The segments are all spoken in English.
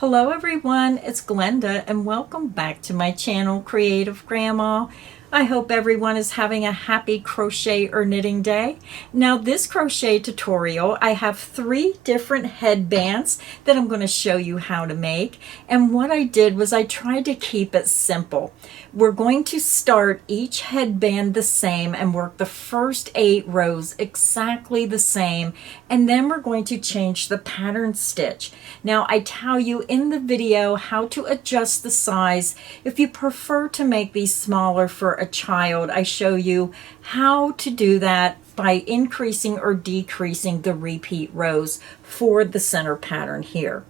Hello everyone, it's Glenda and welcome back to my channel, Creative Grandma. I hope everyone is having a happy crochet or knitting day. Now this crochet tutorial, I have 3 different headbands that I'm going to show you how to make. And what I did was I tried to keep it simple. We're going to start each headband the same and work the first 8 rows exactly the same, and then we're going to change the pattern stitch. Now I tell you in the video how to adjust the size. If you prefer to make these smaller for a child, I show you how to do that by increasing or decreasing the repeat rows for the center pattern here.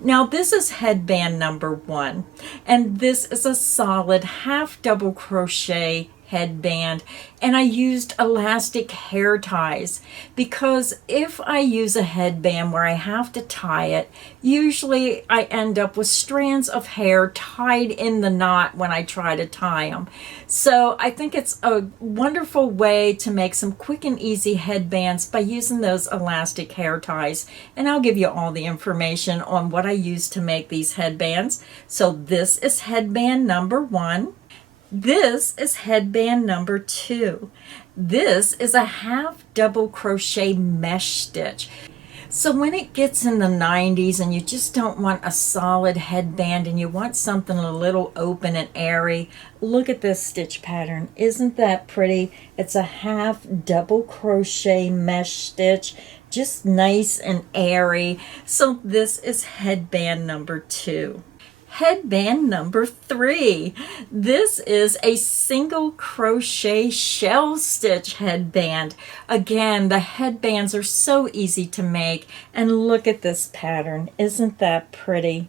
Now this is headband number 1, and this is a solid half double crochet headband, and I used elastic hair ties because if I use a headband where I have to tie it, usually I end up with strands of hair tied in the knot when I try to tie them. So I think it's a wonderful way to make some quick and easy headbands by using those elastic hair ties, and I'll give you all the information on what I use to make these headbands. So this is headband number 1. This is headband number 2. This is a half double crochet mesh stitch. So when it gets in the 90s and you just don't want a solid headband and you want something a little open and airy, look at this stitch pattern. Isn't that pretty? It's a half double crochet mesh stitch, just nice and airy. So this is headband number 2. Headband number 3. This is a single crochet shell stitch headband. Again, the headbands are so easy to make, and look at this pattern. Isn't that pretty?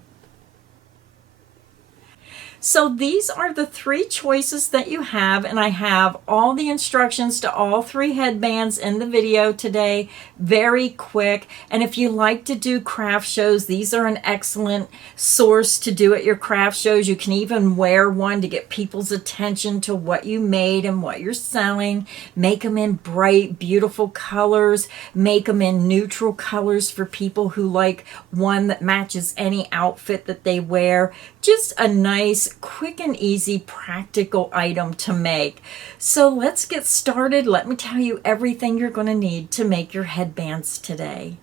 So these are the 3 choices that you have, and I have all the instructions to all 3 headbands in the video today. Very quick. And if you like to do craft shows, these are an excellent source to do at your craft shows. You can even wear one to get people's attention to what you made and what you're selling. Make them in bright, beautiful colors. Make them in neutral colors for people who like one that matches any outfit that they wear. Just a nice, quick and easy, practical item to make. So let's get started. Let me tell you everything you're going to need to make your headbands today.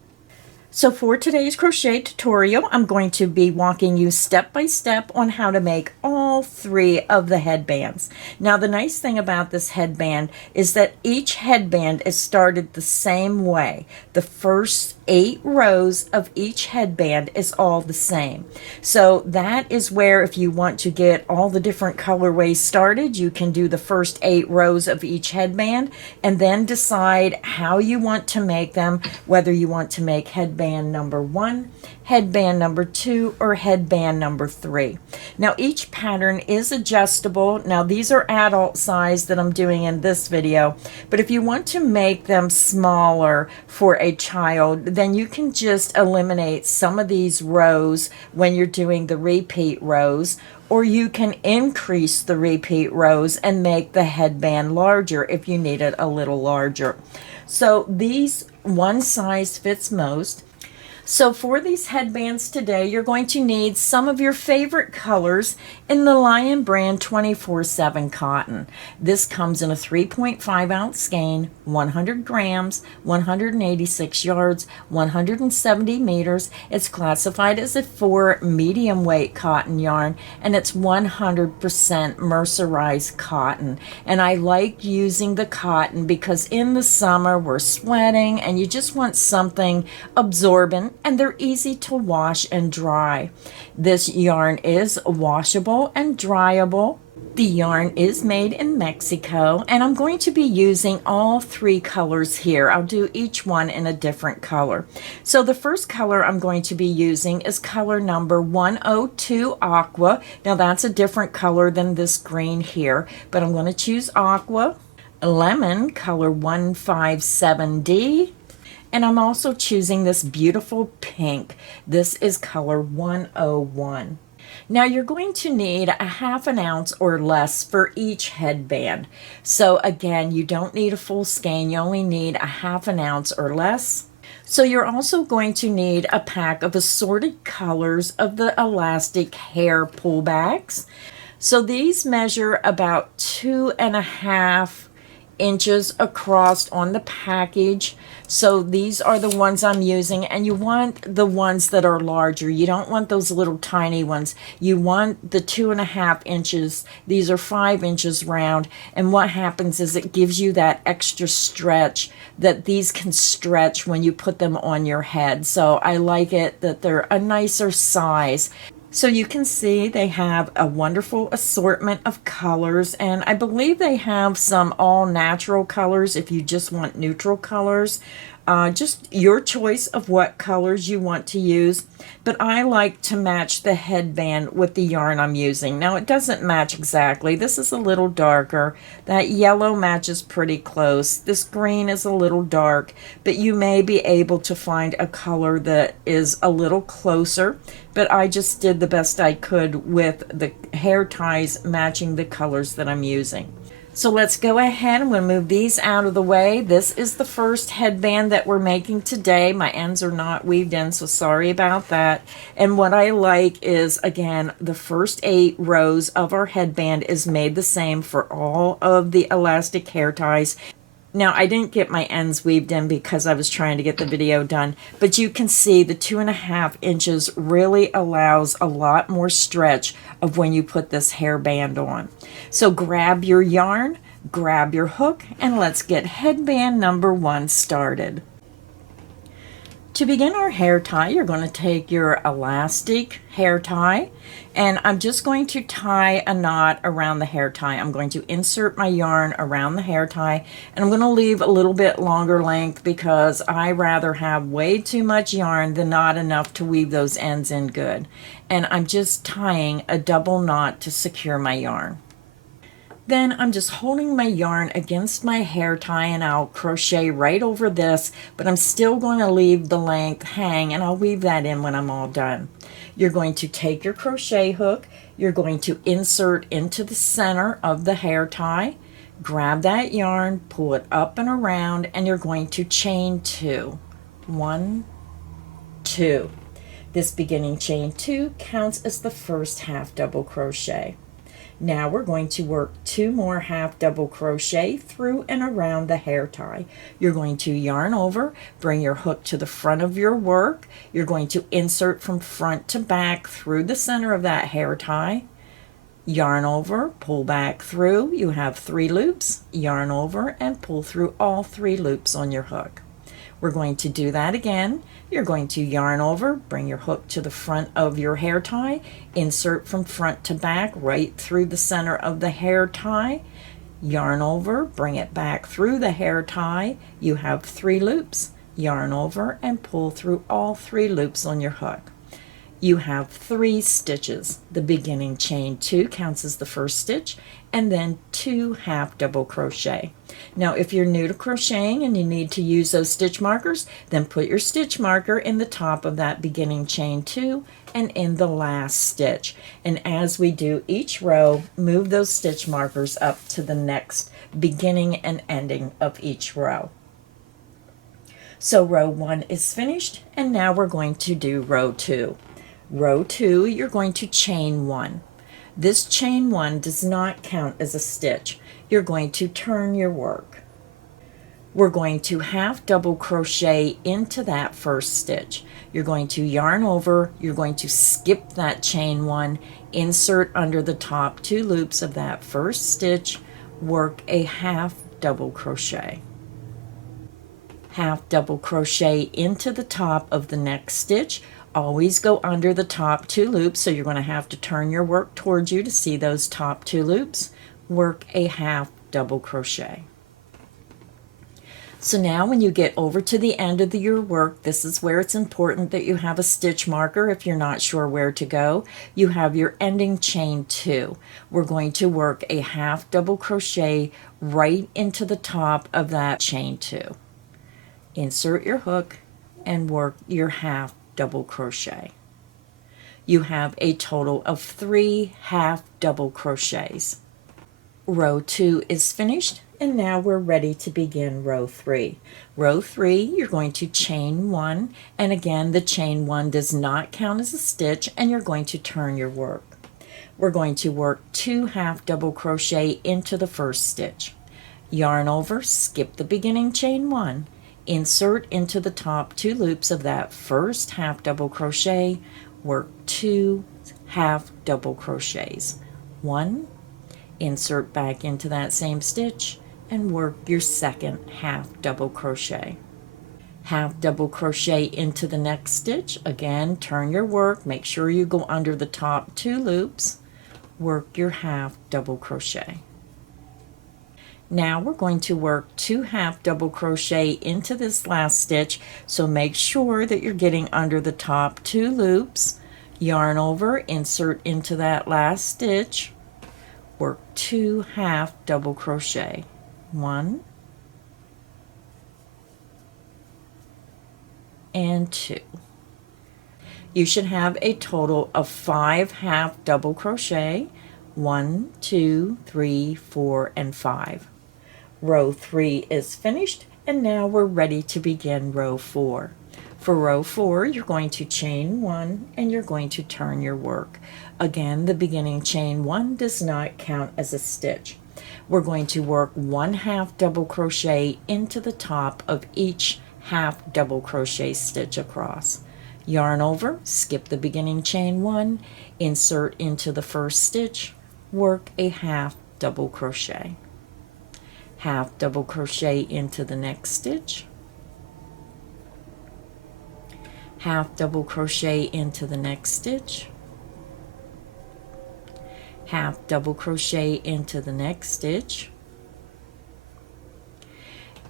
So for today's crochet tutorial, I'm going to be walking you step by step on how to make all 3 of the headbands. Now the nice thing about this headband is that each headband is started the same way. The first 8 rows of each headband is all the same. So that is where if you want to get all the different colorways started, you can do the first 8 rows of each headband and then decide how you want to make them, whether you want to make headband number 1, headband number 2, or headband number 3. Now each pattern is adjustable. Now these are adult size that I'm doing in this video, but if you want to make them smaller for a child, then you can just eliminate some of these rows when you're doing the repeat rows, or you can increase the repeat rows and make the headband larger if you need it a little larger. So these one size fits most. So for these headbands today, you're going to need some of your favorite colors in the Lion brand 24/7 cotton. This comes in a 3.5 ounce skein, 100 grams, 186 yards, 170 meters. It's classified as a 4 medium weight cotton yarn, and it's 100% mercerized cotton. And I like using the cotton because in the summer we're sweating and you just want something absorbent, and they're easy to wash and dry. This yarn is washable and dryable. The yarn is made in Mexico, and I'm going to be using all 3 colors here. I'll do each one in a different color. So the first color I'm going to be using is color number 102 Aqua. Now that's a different color than this green here, but I'm going to choose Aqua. Lemon, color 157D. And I'm also choosing this beautiful pink. This is color 101. Now you're going to need a half an ounce or less for each headband. So again, you don't need a full skein, you only need a half an ounce or less. So you're also going to need a pack of assorted colors of the elastic hair pullbacks. So these measure about 2.5 inches across on the package. So these are the ones I'm using, and you want the ones that are larger. You don't want those little tiny ones. You want the 2.5 inches. These are 5 inches round, and what happens is it gives you that extra stretch that these can stretch when you put them on your head. So I like it that they're a nicer size. So you can see they have a wonderful assortment of colors, and I believe they have some all natural colors if you just want neutral colors. Just your choice of what colors you want to use, but I like to match the headband with the yarn I'm using. Now it doesn't match exactly. This is a little darker. That yellow matches pretty close. This green is a little dark, but you may be able to find a color that is a little closer, but I just did the best I could with the hair ties matching the colors that I'm using. So let's go ahead and we'll move these out of the way. This is the first headband that we're making today. My ends are not weaved in, so sorry about that. And what I like is, again, the first 8 rows of our headband is made the same for all of the elastic hair ties. Now, I didn't get my ends weaved in because I was trying to get the video done, but you can see the 2.5 inches really allows a lot more stretch of when you put this hairband on. So grab your yarn, grab your hook, and let's get headband number 1 started. To begin our hair tie, you're going to take your elastic hair tie, and I'm just going to tie a knot around the hair tie. I'm going to insert my yarn around the hair tie, and I'm going to leave a little bit longer length because I rather have way too much yarn than not enough to weave those ends in good. And I'm just tying a double knot to secure my yarn. Then I'm just holding my yarn against my hair tie, and I'll crochet right over this, but I'm still going to leave the length hang, and I'll weave that in when I'm all done. You're going to take your crochet hook, you're going to insert into the center of the hair tie, grab that yarn, pull it up and around, and you're going to chain 2. 1, 2. This beginning chain 2 counts as the first half double crochet. Now we're going to work 2 more half double crochet through and around the hair tie. You're going to yarn over, bring your hook to the front of your work. You're going to insert from front to back through the center of that hair tie. Yarn over, pull back through. You have 3 loops. Yarn over and pull through all 3 loops on your hook. We're going to do that again. You're going to yarn over, bring your hook to the front of your hair tie, insert from front to back right through the center of the hair tie, yarn over, bring it back through the hair tie. You have 3 loops. Yarn over and pull through all 3 loops on your hook. You have 3 stitches. The beginning chain 2 counts as the first stitch, and then 2 half double crochet. Now if you're new to crocheting and you need to use those stitch markers, then put your stitch marker in the top of that beginning chain 2 and in the last stitch. And as we do each row, move those stitch markers up to the next beginning and ending of each row. So row 1 is finished, and now we're going to do row 2. Row 2, you're going to chain 1. This chain 1 does not count as a stitch. You're going to turn your work. We're going to half double crochet into that first stitch. You're going to yarn over, you're going to skip that chain 1, insert under the top 2 loops of that first stitch, work a half double crochet. Half double crochet into the top of the next stitch. Always go under the top 2 loops, so you're going to have to turn your work towards you to see those top 2 loops. Work a half double crochet. So now when you get over to the end of your work, this is where it's important that you have a stitch marker if you're not sure where to go. You have your ending chain 2. We're going to work a half double crochet right into the top of that chain 2. Insert your hook and work your half double crochet. You have a total of 3 half double crochets. Row 2 is finished. and now we're ready to begin row 3. Row 3, you're going to chain 1, and again the chain 1 does not count as a stitch, and you're going to turn your work. We're going to work 2 half double crochet into the first stitch. Yarn over, skip the beginning chain 1, insert into the top 2 loops of that first half double crochet, work 2 half double crochets. 1, insert back into that same stitch, and work your second half double crochet. Half double crochet into the next stitch. Again, turn your work, make sure you go under the top 2 loops, work your half double crochet. Now we're going to work 2 half double crochet into this last stitch, so make sure that you're getting under the top 2 loops, yarn over, insert into that last stitch, work 2 half double crochet. 1 and 2. You should have a total of 5 half double crochet. 1, 2, 3, 4, and 5. Row 3 is finished, and now we're ready to begin row 4. For row 4, you're going to chain 1 and you're going to turn your work. Again, the beginning chain 1 does not count as a stitch. We're going to work 1 half double crochet into the top of each half double crochet stitch across. Yarn over, skip the beginning chain 1, insert into the first stitch, work a half double crochet. Half double crochet into the next stitch, half double crochet into the next stitch, half double crochet into the next stitch,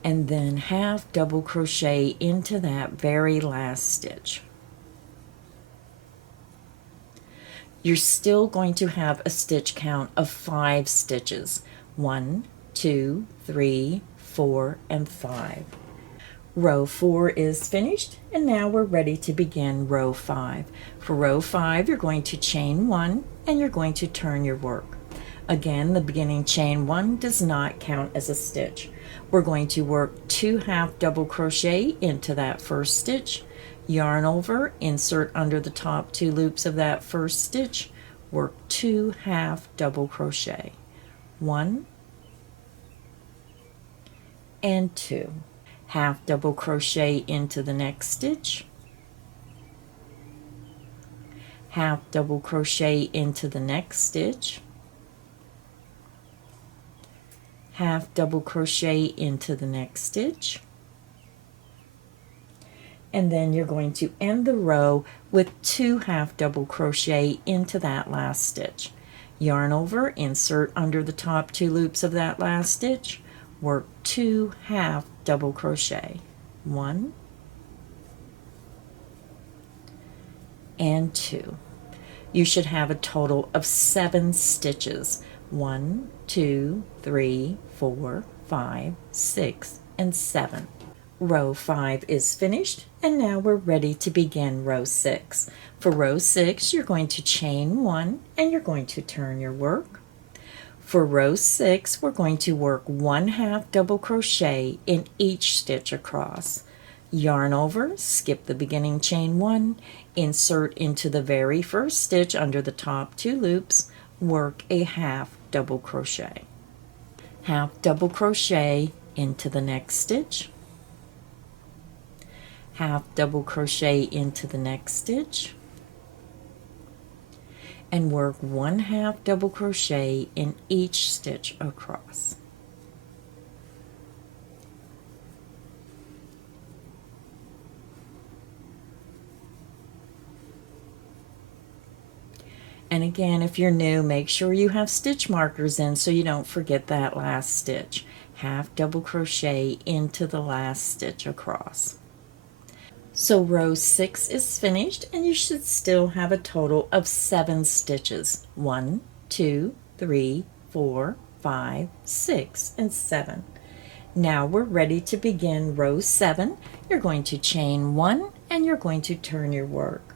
and then half double crochet into that very last stitch. You're still going to have a stitch count of 5 stitches. 1, 2, 3, 4, and 5. Row 4 is finished, and now we're ready to begin row 5. For row 5, you're going to chain 1 and you're going to turn your work. Again, the beginning chain 1 does not count as a stitch. We're going to work 2 half double crochet into that first stitch, yarn over, insert under the top 2 loops of that first stitch, work 2 half double crochet. 1 and 2. Half double crochet into the next stitch, half double crochet into the next stitch, half double crochet into the next stitch, and then you're going to end the row with 2 half double crochet into that last stitch. Yarn over, insert under the top 2 loops of that last stitch, work 2 half double crochet. 1 and 2. You should have a total of 7 stitches. 1, 2, 3, 4, 5, 6, and 7. Row 5 is finished, and now we're ready to begin row 6. For row 6, you're going to chain 1 and you're going to turn your work. For row 6, we're going to work 1 half double crochet in each stitch across. Yarn over, skip the beginning chain 1, insert into the very first stitch under the top 2 loops, work a half double crochet. Half double crochet into the next stitch, half double crochet into the next stitch, and work 1 half double crochet in each stitch across. And again, if you're new, make sure you have stitch markers in so you don't forget that last stitch. Half double crochet into the last stitch across. So row 6 is finished, and you should still have a total of 7 stitches. 1, 2, 3, 4, 5, 6, and 7. Now we're ready to begin row 7. You're going to chain 1 and you're going to turn your work.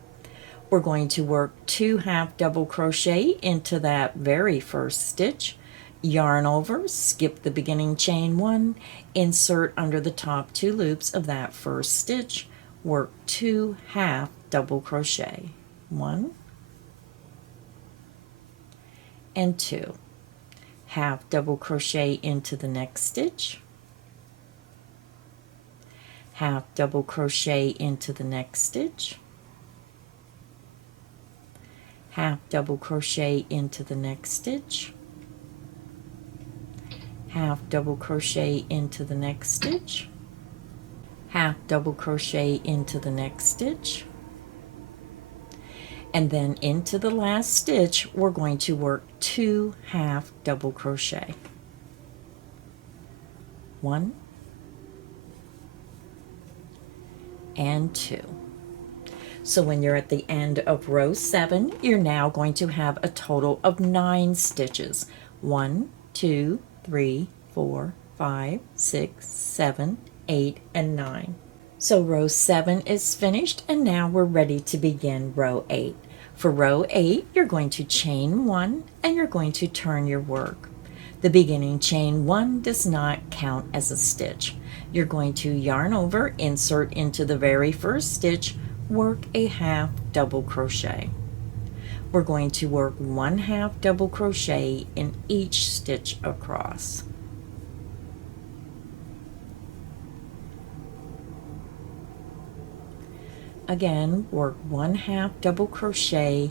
We're going to work 2 half double crochet into that very first stitch, yarn over, skip the beginning chain 1, insert under the top 2 loops of that first stitch, work 2 half double crochet, 1 and 2, half double crochet into the next stitch, half double crochet into the next stitch, half double crochet into the next stitch, half double crochet into the next stitch, half double crochet into the next stitch, and then into the last stitch we're going to work 2 half double crochet, 1 and 2. So when you're at the end of row 7, you're now going to have a total of 9 stitches. 1, 2, 3, 4, 5, 6, 7, 8, and 9. So row 7 is finished, and now we're ready to begin row 8. For row 8, you're going to chain 1 and you're going to turn your work. The beginning chain 1 does not count as a stitch. You're going to yarn over, insert into the very first stitch, work a half double crochet. We're going to work 1 half double crochet in each stitch across. Again, work 1 half double crochet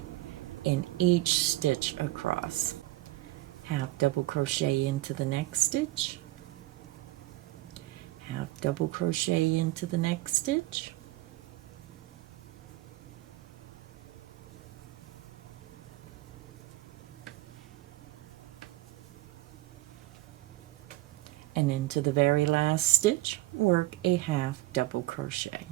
in each stitch across. Half double crochet into the next stitch, half double crochet into the next stitch, and into the very last stitch, work a half double crochet.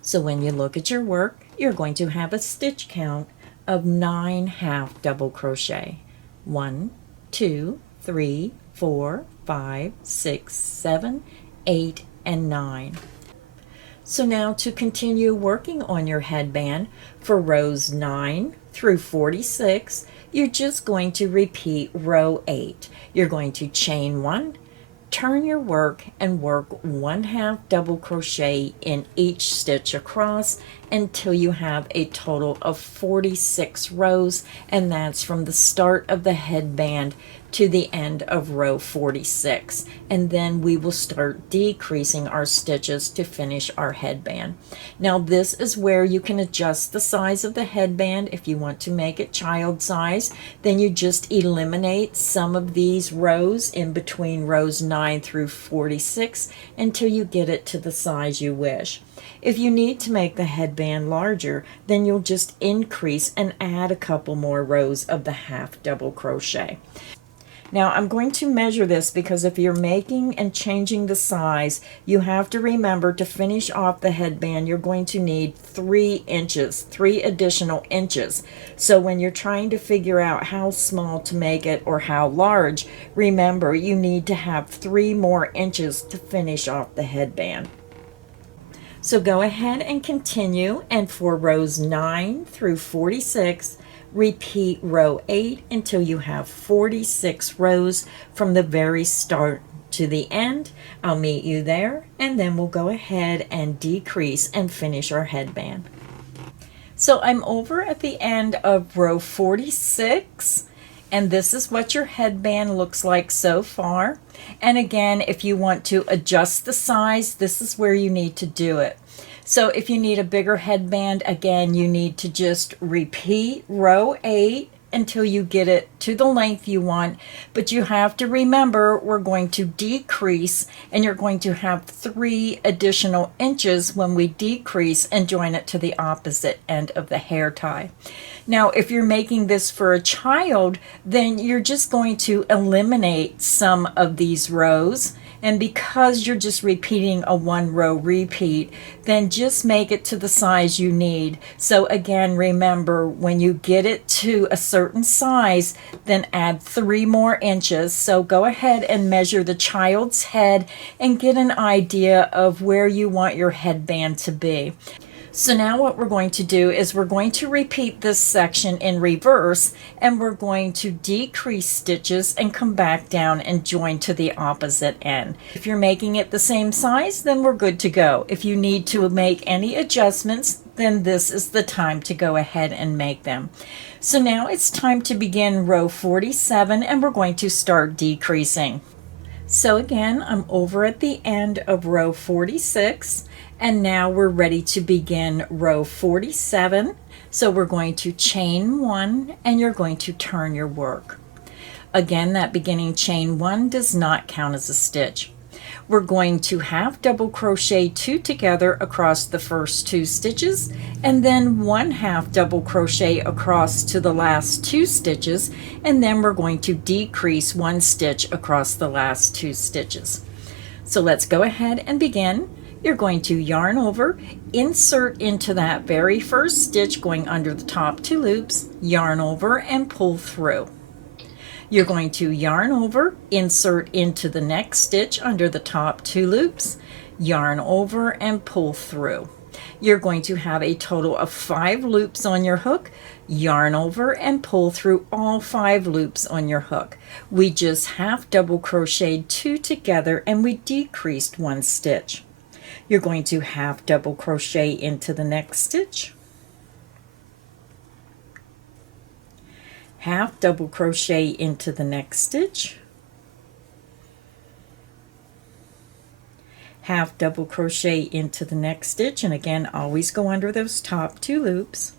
So when you look at your work, you're going to have a stitch count of 9 half double crochet. 1, 2, 3, 4, 5, 6, 7, 8, and 9. So now to continue working on your headband, for rows 9 through 46, you're just going to repeat row 8. You're going to chain 1, turn your work, and work 1 half double crochet in each stitch across until you have a total of 46 rows, and that's from the start of the headband to the end of row 46, and then we will start decreasing our stitches to finish our headband. Now this is where you can adjust the size of the headband. If you want to make it child size, then you just eliminate some of these rows in between rows 9 through 46 until you get it to the size you wish. If you need to make the headband larger, then you'll just increase and add a couple more rows of the half double crochet. Now I'm going to measure this because if you're making and changing the size, you have to remember to finish off the headband, you're going to need 3 inches, 3 additional inches. So when you're trying to figure out how small to make it or how large, remember you need to have 3 more inches to finish off the headband. So go ahead and continue, and for rows 9 through 46, repeat row 8 until you have 46 rows from the very start to the end. I'll meet you there, and then we'll go ahead and decrease and finish our headband. So I'm over at the end of row 46, and this is what your headband looks like so far. And again, if you want to adjust the size, this is where you need to do it. So if you need a bigger headband, again, you need to just repeat row 8 until you get it to the length you want. But you have to remember we're going to decrease, and you're going to have 3 additional inches when we decrease and join it to the opposite end of the hair tie. Now, if you're making this for a child, then you're just going to eliminate some of these rows. And because you're just repeating a 1 row repeat, then just make it to the size you need. So again, remember, when you get it to a certain size, then add 3 more inches. So go ahead and measure the child's head and get an idea of where you want your headband to be. So now what we're going to do is we're going to repeat this section in reverse, and we're going to decrease stitches and come back down and join to the opposite end. If you're making it the same size, then we're good to go. If you need to make any adjustments, then this is the time to go ahead and make them. So now it's time to begin row 47, and we're going to start decreasing. So again, I'm over at the end of row 46, and now we're ready to begin row 47. So we're going to chain 1, and you're going to turn your work. Again, that beginning chain 1 does not count as a stitch. We're going to half double crochet 2 together across the first 2 stitches, and then 1 half double crochet across to the last 2 stitches, and then we're going to decrease 1 stitch across the last 2 stitches. So let's go ahead and begin. You're going to yarn over, insert into that very first stitch going under the top 2 loops, yarn over and pull through. You're going to yarn over, insert into the next stitch under the top 2 loops, yarn over and pull through. You're going to have a total of 5 loops on your hook, yarn over and pull through all 5 loops on your hook. We just half double crocheted 2 together and we decreased 1 stitch. You're going to half double crochet into the next stitch, half double crochet into the next stitch, half double crochet into the next stitch, and again always go under those top 2 loops,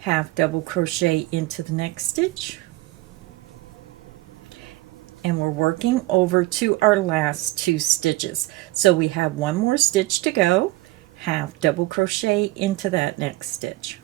half double crochet into the next stitch, and we're working over to our last 2 stitches. So we have 1 more stitch to go, half double crochet into that next stitch.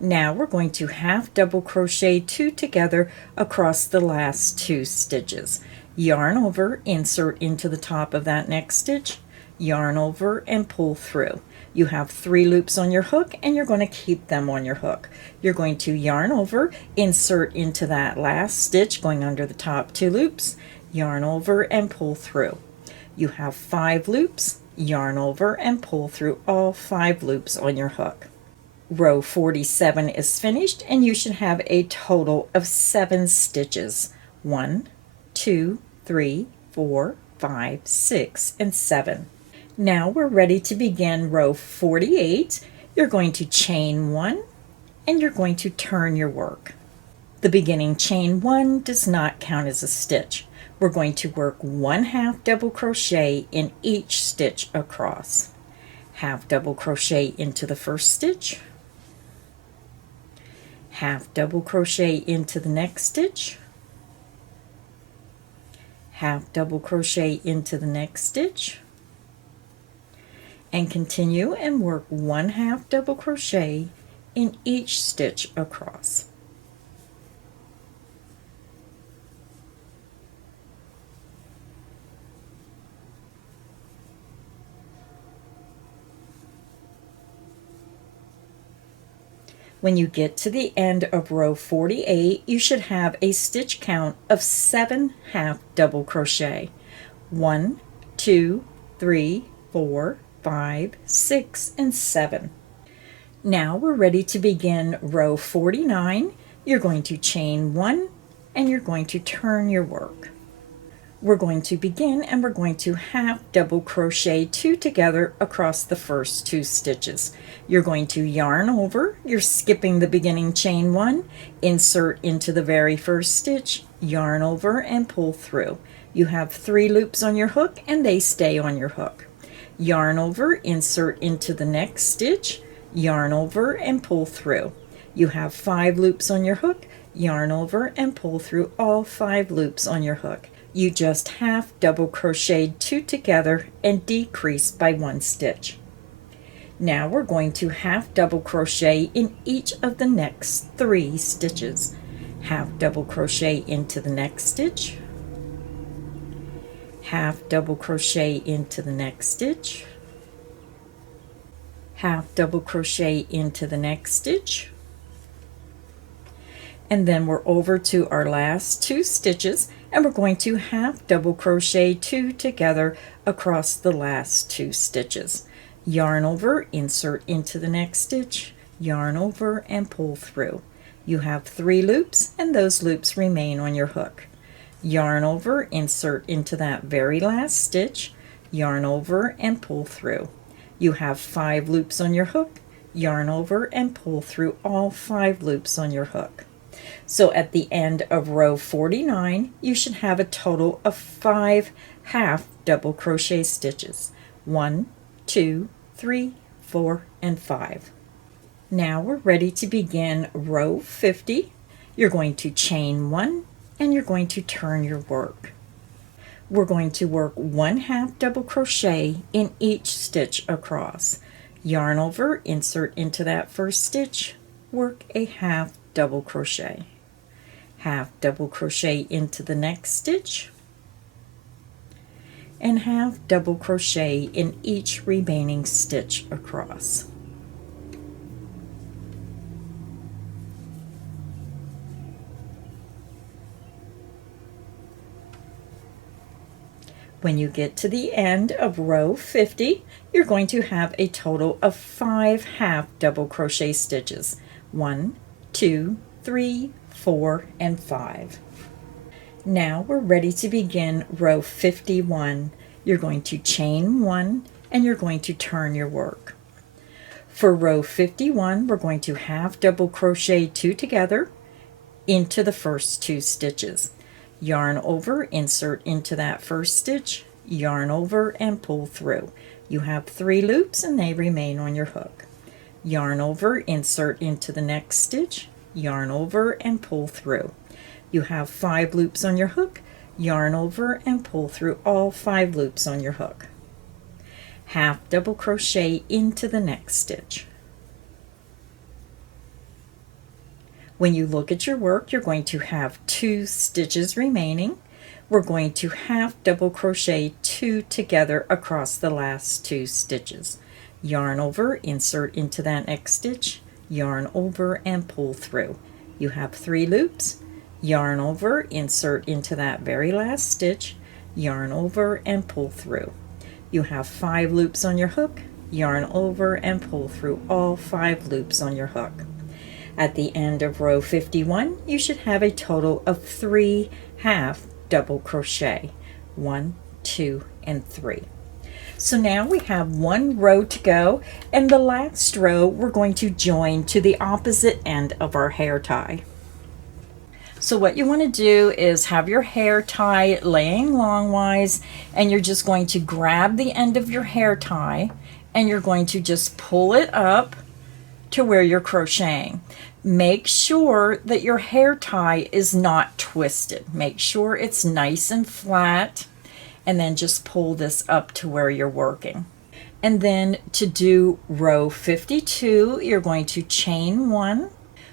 Now we're going to half double crochet 2 together across the last 2 stitches. Yarn over, insert into the top of that next stitch, yarn over and pull through. You have 3 loops on your hook and you're going to keep them on your hook. You're going to yarn over, insert into that last stitch going under the top 2 loops, yarn over and pull through. You have 5 loops, yarn over and pull through all 5 loops on your hook. Row 47 is finished and you should have a total of 7 stitches. 1, 2, 3, 4, 5, 6, and 7. Now we're ready to begin row 48. You're going to chain 1 and you're going to turn your work. The beginning chain 1 does not count as a stitch. We're going to work 1 half double crochet in each stitch across. Half double crochet into the first stitch, half double crochet into the next stitch, half double crochet into the next stitch, and continue and work 1 half double crochet in each stitch across. When you get to the end of row 48, you should have a stitch count of 7 half double crochet. 1, 2, 3, 4, 5, 6, and 7. Now we're ready to begin row 49. You're going to chain 1 and you're going to turn your work. We're going to begin and we're going to half double crochet 2 together across the first 2 stitches. You're going to yarn over, you're skipping the beginning chain 1, insert into the very first stitch, yarn over and pull through. You have 3 loops on your hook and they stay on your hook. Yarn over, insert into the next stitch, yarn over and pull through. You have 5 loops on your hook, yarn over and pull through all 5 loops on your hook. You just half double crocheted 2 together and decreased by 1 stitch. Now we're going to half double crochet in each of the next 3 stitches. Half double crochet into the next stitch, half double crochet into the next stitch, half double crochet into the next stitch, and then we're over to our last 2 stitches and we're going to half double crochet 2 together across the last 2 stitches. Yarn over, insert into the next stitch, yarn over and pull through. You have 3 loops and those loops remain on your hook. Yarn over, insert into that very last stitch, yarn over and pull through. You have 5 loops on your hook, yarn over and pull through all 5 loops on your hook. So at the end of row 49, you should have a total of 5 half double crochet stitches. 1, 2, 3, 4, and 5. Now we're ready to begin row 50. You're going to chain 1 and you're going to turn your work. We're going to work 1 half double crochet in each stitch across. Yarn over, insert into that first stitch, work a half double crochet. Half double crochet into the next stitch, and half double crochet in each remaining stitch across. When you get to the end of row 50, you're going to have a total of 5 half double crochet stitches. 1, 2, 3, 4, and 5. Now we're ready to begin row 51. You're going to chain 1 and you're going to turn your work. For row 51, we're going to half double crochet 2 together into the first 2 stitches. Yarn over, insert into that first stitch, yarn over and pull through. You have 3 loops and they remain on your hook. Yarn over, insert into the next stitch, yarn over and pull through. You have 5 loops on your hook, yarn over and pull through all 5 loops on your hook. Half double crochet into the next stitch. When you look at your work, you're going to have 2 stitches remaining. We're going to half double crochet 2 together across the last 2 stitches. Yarn over, insert into that next stitch, yarn over and pull through. You have 3 loops, yarn over, insert into that very last stitch, yarn over and pull through. You have 5 loops on your hook, yarn over and pull through all 5 loops on your hook. At the end of row 51, you should have a total of 3 half double crochet. 1, 2, and 3. So now we have 1 row to go, and the last row we're going to join to the opposite end of our hair tie. So what you want to do is have your hair tie laying longwise, and you're just going to grab the end of your hair tie and you're going to just pull it up to where you're crocheting. Make sure that your hair tie is not twisted. Make sure it's nice and flat, and then just pull this up to where you're working. And then to do row 52, you're going to chain 1.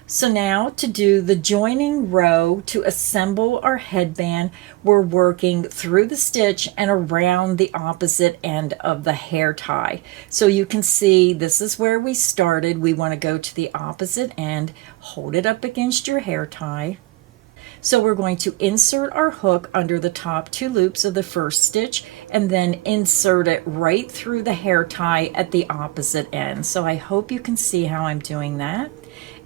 So now to do the joining row to assemble our headband, we're working through the stitch and around the opposite end of the hair tie. So you can see this is where we started. We want to go to the opposite end, hold it up against your hair tie. So we're going to insert our hook under the top 2 loops of the first stitch and then insert it right through the hair tie at the opposite end. So I hope you can see how I'm doing that.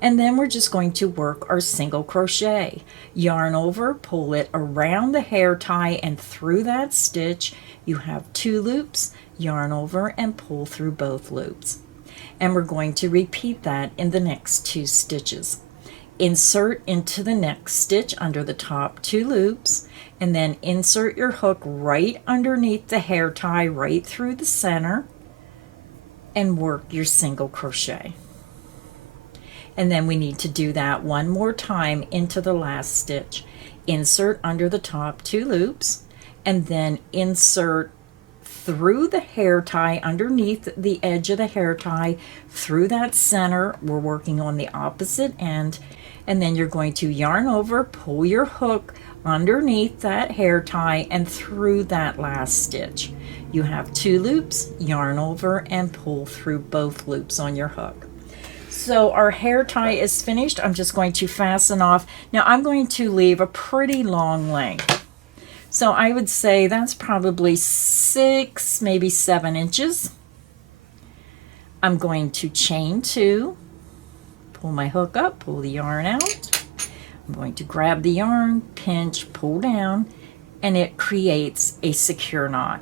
And then we're just going to work our single crochet. Yarn over, pull it around the hair tie and through that stitch. You have 2 loops, yarn over and pull through both loops. And we're going to repeat that in the next 2 stitches. Insert into the next stitch under the top 2 loops, and then insert your hook right underneath the hair tie right through the center and work your single crochet. And then we need to do that one more time into the last stitch. Insert under the top 2 loops and then insert through the hair tie underneath the edge of the hair tie through that center. We're working on the opposite end, and then you're going to yarn over, pull your hook underneath that hair tie and through that last stitch. You have 2 loops, yarn over and pull through both loops on your hook. So our hair tie is finished. I'm just going to fasten off. Now I'm going to leave a pretty long length. So I would say that's probably 6, maybe 7 inches. I'm going to chain 2, pull my hook up, pull the yarn out. I'm going to grab the yarn, pinch, pull down, and it creates a secure knot.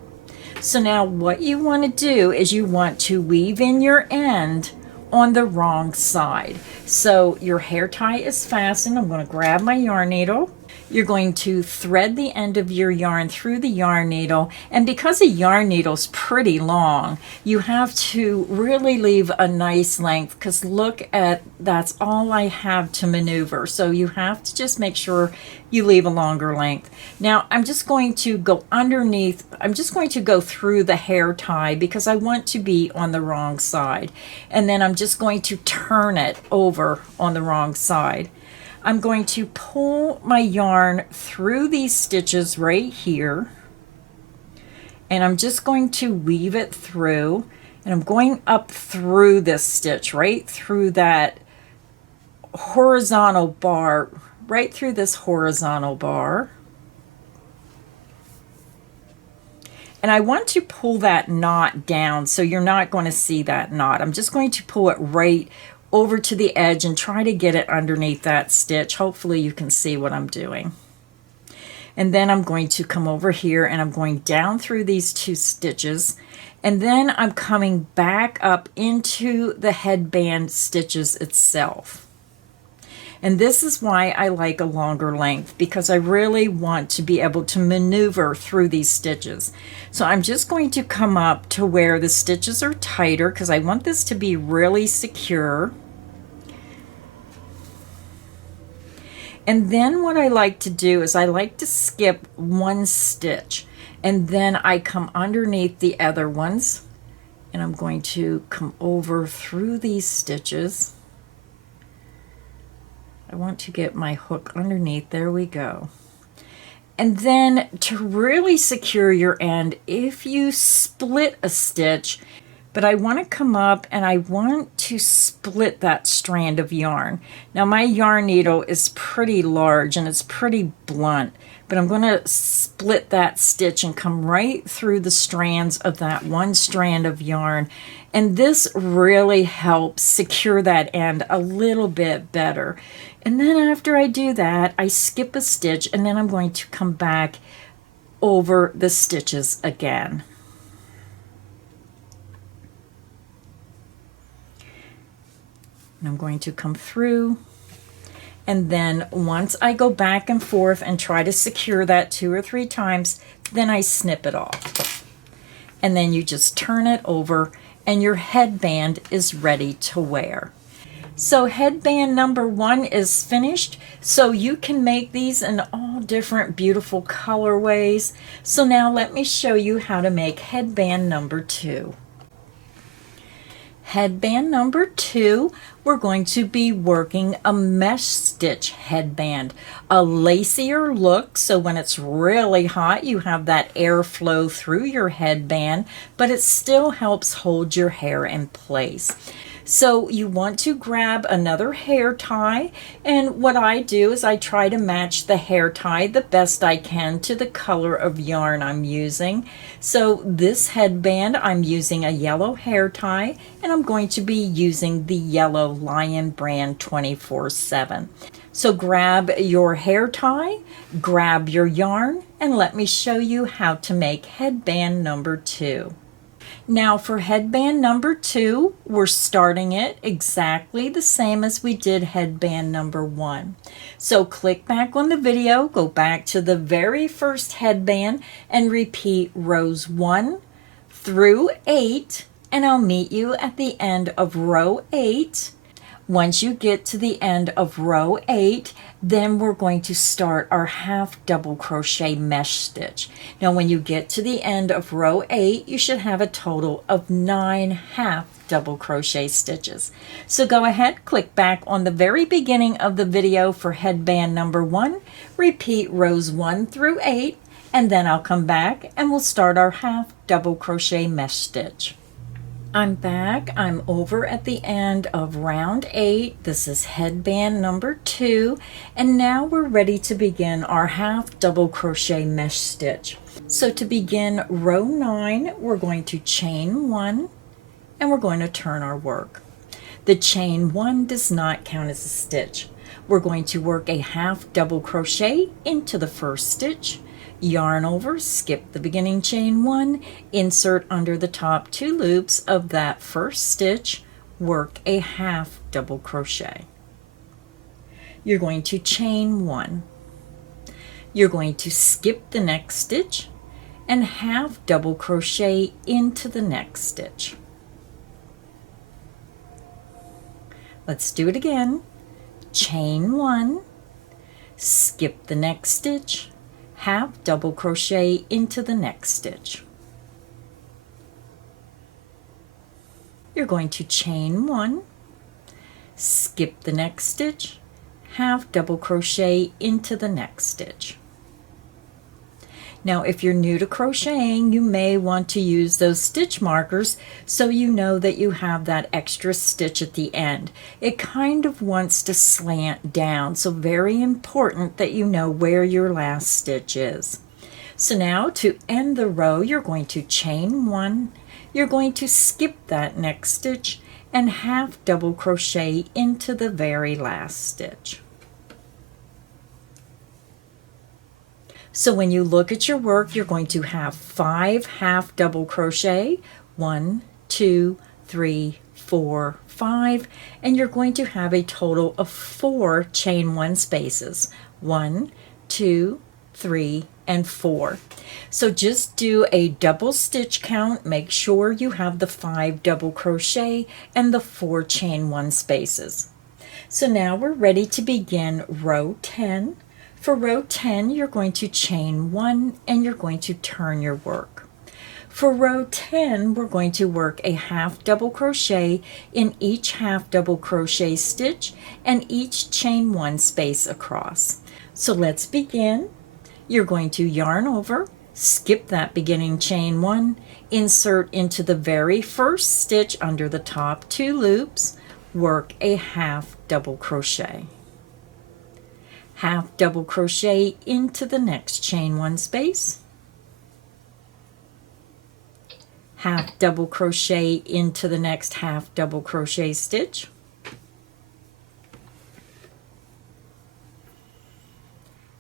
So now what you want to do is you want to weave in your end on the wrong side. So your hair tie is fastened. I'm going to grab my yarn needle. You're going to thread the end of your yarn through the yarn needle, and because a yarn needle is pretty long, you have to really leave a nice length, because look at, that's all I have to maneuver. So you have to just make sure you leave a longer length. Now I'm just going to go underneath, I'm just going to go through the hair tie because I want to be on the wrong side, and then I'm just going to turn it over on the wrong side. I'm going to pull my yarn through these stitches right here, and I'm just going to weave it through, and I'm going up through this stitch, right through that horizontal bar, right through this horizontal bar. And I want to pull that knot down so you're not going to see that knot. I'm just going to pull it right over to the edge and try to get it underneath that stitch. Hopefully you can see what I'm doing. And then I'm going to come over here and I'm going down through these 2 stitches, and then I'm coming back up into the headband stitches itself. And this is why I like a longer length, because I really want to be able to maneuver through these stitches. So I'm just going to come up to where the stitches are tighter, because I want this to be really secure. And then what I like to do is I like to skip 1 stitch, and then I come underneath the other ones, and I'm going to come over through these stitches. I want to get my hook underneath. There we go. And then to really secure your end, if you split a stitch, but I want to come up and I want to split that strand of yarn. Now my yarn needle is pretty large and it's pretty blunt, but I'm going to split that stitch and come right through the strands of that 1 strand of yarn. And this really helps secure that end a little bit better. And then after I do that, I skip a stitch, and then I'm going to come back over the stitches again. And I'm going to come through, and then once I go back and forth and try to secure that 2 or 3 times, then I snip it off. And then you just turn it over and your headband is ready to wear. So headband number 1 is finished. So you can make these in all different beautiful colorways. So now let me show you how to make headband number 2. Headband number 2, we're going to be working a mesh stitch headband, a lacier look, so when it's really hot you have that airflow through your headband, but it still helps hold your hair in place. So you want to grab another hair tie, and what I do is I try to match the hair tie the best I can to the color of yarn I'm using. So this headband, I'm using a yellow hair tie, and I'm going to be using the yellow Lion brand 24/7. So grab your hair tie, grab your yarn, and let me show you how to make headband number 2. Now for headband number 2, we're starting it exactly the same as we did headband number 1. So click back on the video, go back to the very first headband and repeat rows 1 through 8, and I'll meet you at the end of row 8. Once you get to the end of row 8, then we're going to start our half double crochet mesh stitch. Now when you get to the end of row 8, you should have a total of 9 half double crochet stitches. So go ahead, click back on the very beginning of the video for headband number 1, repeat rows 1 through 8, and then I'll come back and we'll start our half double crochet mesh stitch. I'm back. I'm over at the end of round 8. This is headband number 2, and now we're ready to begin our half double crochet mesh stitch. So to begin row 9, we're going to chain 1 and we're going to turn our work. The chain 1 does not count as a stitch. We're going to work a half double crochet into the first stitch, yarn over, skip the beginning chain 1, insert under the top 2 loops of that first stitch, work a half double crochet. You're going to chain 1. You're going to skip the next stitch and half double crochet into the next stitch. Let's do it again. Chain 1, skip the next stitch, half double crochet into the next stitch. You're going to chain 1, skip the next stitch, half double crochet into the next stitch. Now, if you're new to crocheting, you may want to use those stitch markers so you know that you have that extra stitch at the end. It kind of wants to slant down, so very important that you know where your last stitch is. So now to end the row, you're going to chain 1, you're going to skip that next stitch and half double crochet into the very last stitch. So when you look at your work, you're going to have 5 half double crochet, 1, 2, 3, 4, 5, and you're going to have a total of 4 chain 1 spaces, 1, 2, 3, and 4. So just do a double stitch count, make sure you have the 5 double crochet and the 4 chain 1 spaces. So now we're ready to begin row 10. For row 10, you're going to chain 1 and you're going to turn your work. For row 10, we're going to work a half double crochet in each half double crochet stitch and each chain 1 space across. So let's begin. You're going to yarn over, skip that beginning chain 1, insert into the very first stitch under the top 2 loops, work a half double crochet. Half double crochet into the next chain 1 space, half double crochet into the next half double crochet stitch,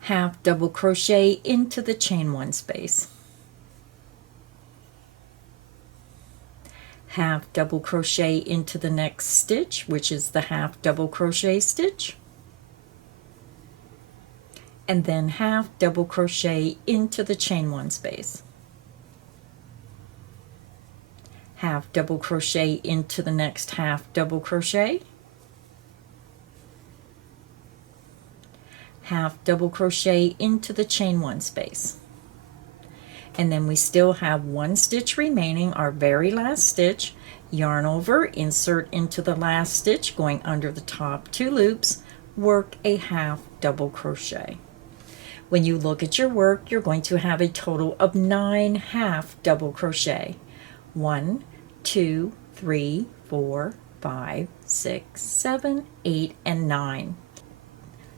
half double crochet into the chain 1 space, half double crochet into the next stitch, which is the half double crochet stitch, and then half double crochet into the chain 1 space, half double crochet into the next half double crochet, half double crochet into the chain 1 space, and then we still have 1 stitch remaining, our very last stitch. Yarn over, insert into the last stitch going under the top 2 loops, work a half double crochet. When you look at your work, you're going to have a total of 9 half double crochet. 1, 2, 3, 4, 5, 6, 7, 8, and 9.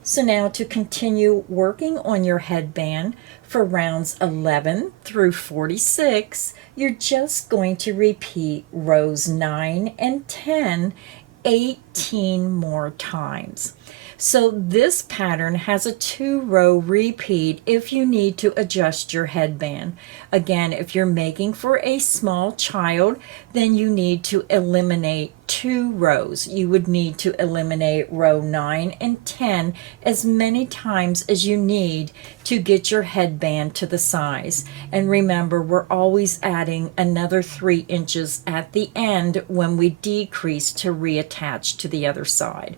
So now to continue working on your headband for rounds 11 through 46, you're just going to repeat rows 9 and 10 18 more times. So this pattern has a 2-row repeat if you need to adjust your headband. Again, if you're making for a small child, then you need to eliminate 2 rows. You would need to eliminate row 9 and 10 as many times as you need to get your headband to the size. And remember, we're always adding another 3 inches at the end when we decrease to reattach to the other side.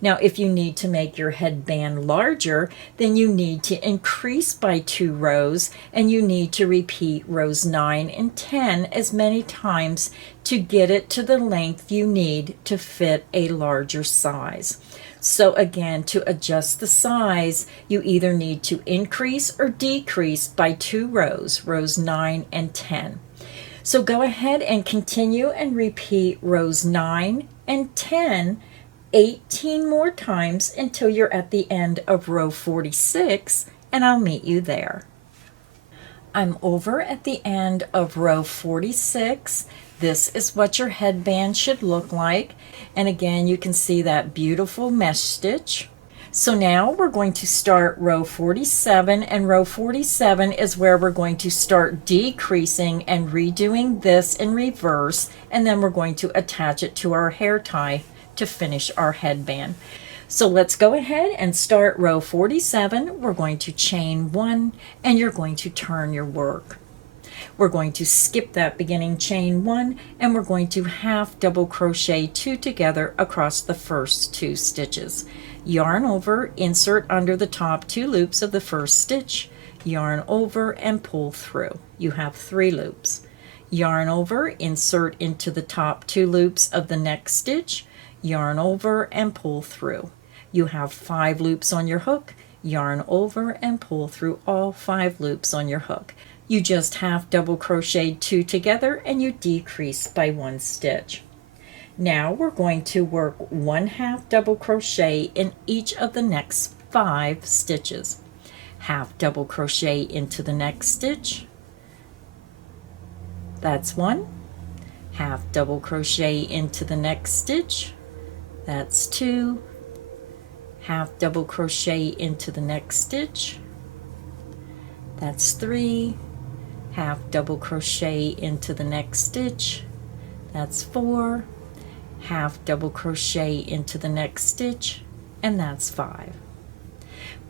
Now, if you need to make your headband larger, then you need to increase by 2 rows, and you need to repeat rows 9 and 10 as many times to get it to the length you need to fit a larger size. So again, to adjust the size, you either need to increase or decrease by 2 rows, rows 9 and 10. So go ahead and continue and repeat rows 9 and 10 18 more times until you're at the end of row 46, and I'll meet you there. I'm over at the end of row 46. This is what your headband should look like. And again, you can see that beautiful mesh stitch. So now we're going to start row 47, and row 47 is where we're going to start decreasing and redoing this in reverse, and then we're going to attach it to our hair tie to finish our headband. So let's go ahead and start row 47. We're going to chain 1, and you're going to turn your work. We're going to skip that beginning chain 1, and we're going to half double crochet 2 together across the first 2 stitches. Yarn over, insert under the top 2 loops of the first stitch, yarn over and pull through. You have 3 loops. Yarn over, insert into the top 2 loops of the next stitch, yarn over and pull through. You have 5 loops on your hook, yarn over and pull through all 5 loops on your hook. You just half double crocheted 2 together and you decrease by 1 stitch. Now we're going to work 1 half double crochet in each of the next 5 stitches. Half double crochet into the next stitch. That's 1. Half double crochet into the next stitch. That's 2. Half double crochet into the next stitch. That's 3. Half double crochet into the next stitch. That's 4. Half double crochet into the next stitch, and that's 5.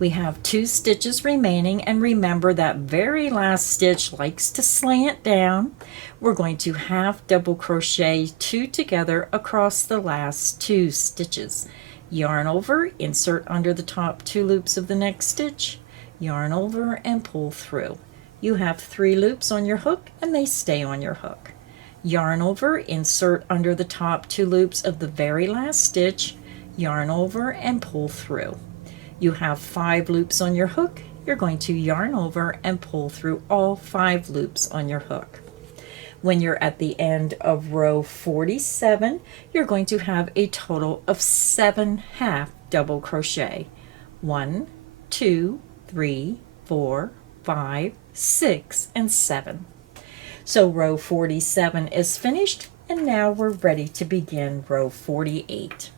We have 2 stitches remaining, and remember that very last stitch likes to slant down. We're going to half double crochet 2 together across the last 2 stitches. Yarn over, insert under the top 2 loops of the next stitch, yarn over and pull through. You have 3 loops on your hook and they stay on your hook. Yarn over, insert under the top 2 loops of the very last stitch, yarn over and pull through. You have 5 loops on your hook. You're going to yarn over and pull through all 5 loops on your hook. When you're at the end of row 47, you're going to have a total of 7 half double crochet. 1, 2, 3, 4, 5, 6, and 7. So row 47 is finished, and now we're ready to begin row 48.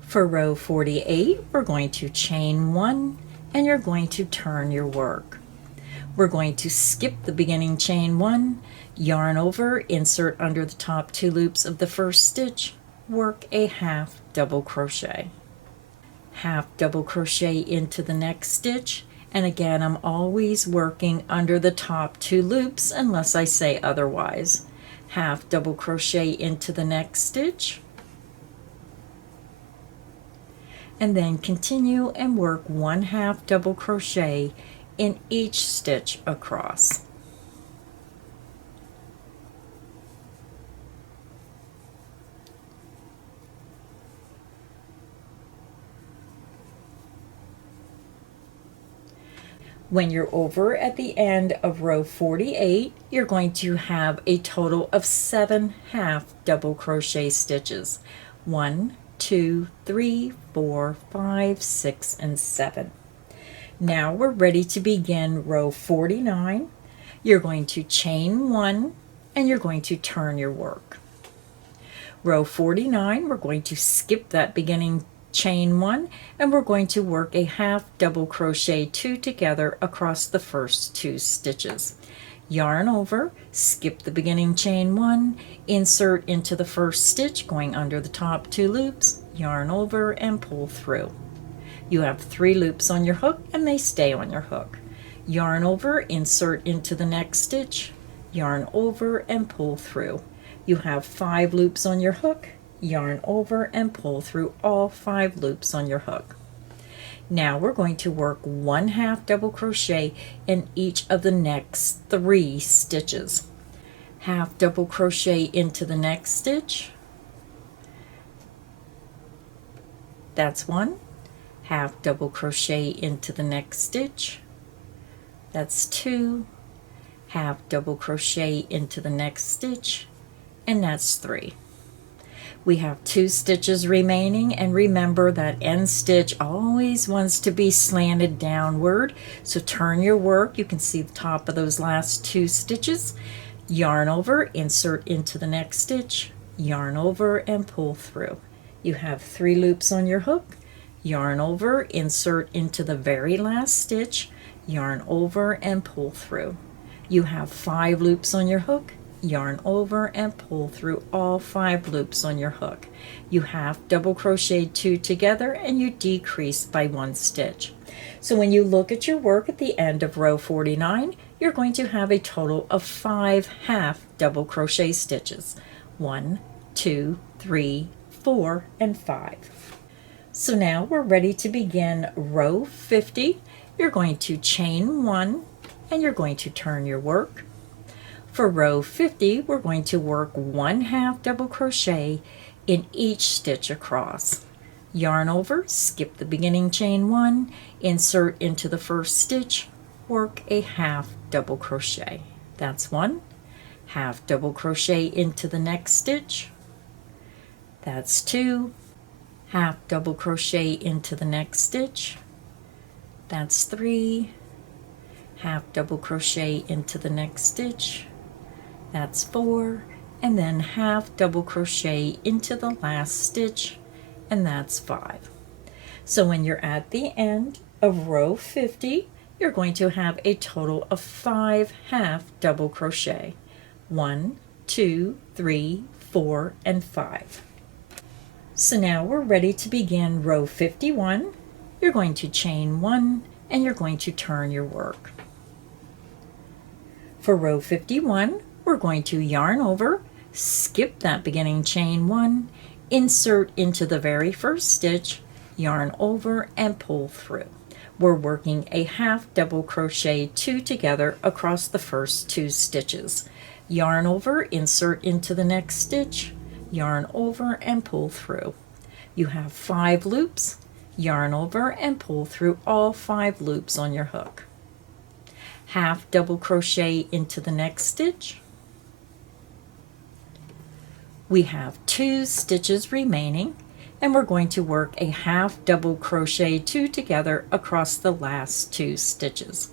For row 48, we're going to chain 1, and you're going to turn your work. We're going to skip the beginning chain 1, yarn over, insert under the top 2 loops of the first stitch, work a half double crochet. Half double crochet into the next stitch, and again I'm always working under the top 2 loops unless I say otherwise. Half double crochet into the next stitch, and then continue and work 1 half double crochet in each stitch across. When you're over at the end of row 48, you're going to have a total of 7 half double crochet stitches. 1, 2, 3, 4, 5, 6, and 7. Now we're ready to begin row 49. You're going to chain 1 and you're going to turn your work. Row 49, we're going to skip that beginning chain 1 and we're going to work a half double crochet 2 together across the first 2 stitches. Yarn over, skip the beginning chain 1, insert into the first stitch going under the top 2 loops, yarn over and pull through. You have 3 loops on your hook and they stay on your hook. Yarn over, insert into the next stitch, yarn over and pull through. You have 5 loops on your hook, yarn over and pull through all 5 loops on your hook. Now we're going to work 1 half double crochet in each of the next 3 stitches. Half double crochet into the next stitch. That's 1. Half double crochet into the next stitch. That's 2. half double crochet into the next stitch, and that's 3. We have 2 stitches remaining, and remember that end stitch always wants to be slanted downward, so turn your work. You can see the top of those last 2 stitches. Yarn over, insert into the next stitch, yarn over, and pull through. You have 3 loops on your hook. Yarn over, insert into the very last stitch, yarn over, and pull through. You have 5 loops on your hook. Yarn over and pull through all 5 loops on your hook. You have double crocheted 2 together, and you decrease by 1 stitch. So when you look at your work at the end of row 49, you're going to have a total of 5 half double crochet stitches. 1, 2, 3, 4, and 5. So now we're ready to begin row 50. You're going to chain 1, and you're going to turn your work. For row 50, we're going to work 1 half double crochet in each stitch across. Yarn over, skip the beginning chain 1, insert into the first stitch, work a half double crochet. That's 1. Half double crochet into the next stitch. That's 2. Half double crochet into the next stitch. That's 3. Half double crochet into the next stitch. That's 4, and then half double crochet into the last stitch, and that's 5. So when you're at the end of row 50, you're going to have a total of 5 half double crochet. 1, 2, 3, 4, and 5. So now we're ready to begin row 51. You're going to chain 1, and you're going to turn your work. For row 51, we're going to yarn over, skip that beginning chain 1, insert into the very first stitch, yarn over, and pull through. We're working a half double crochet 2 together across the first 2 stitches. Yarn over, insert into the next stitch, yarn over, and pull through. You have 5 loops. Yarn over and pull through all 5 loops on your hook. Half double crochet into the next stitch. We have 2 stitches remaining, and we're going to work a half double crochet 2 together across the last 2 stitches.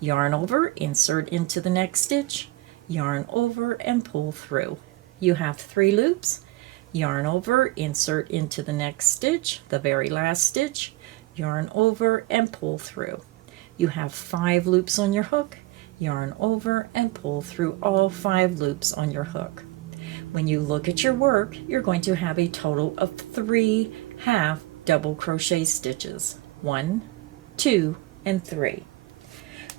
Yarn over, insert into the next stitch, yarn over, and pull through. You have 3 loops. Yarn over, insert into the next stitch, the very last stitch, yarn over, and pull through. You have 5 loops on your hook. Yarn over and pull through all 5 loops on your hook. When you look at your work, you're going to have a total of 3 half double crochet stitches. 1, 2, and 3.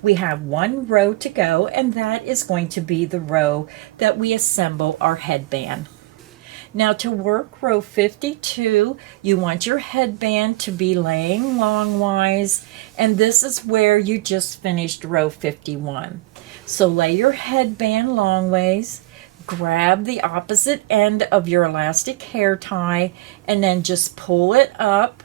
We have 1 row to go, and that is going to be the row that we assemble our headband. Now to work row 52, you want your headband to be laying longwise, and this is where you just finished row 51. So lay your headband longways, grab the opposite end of your elastic hair tie, and then just pull it up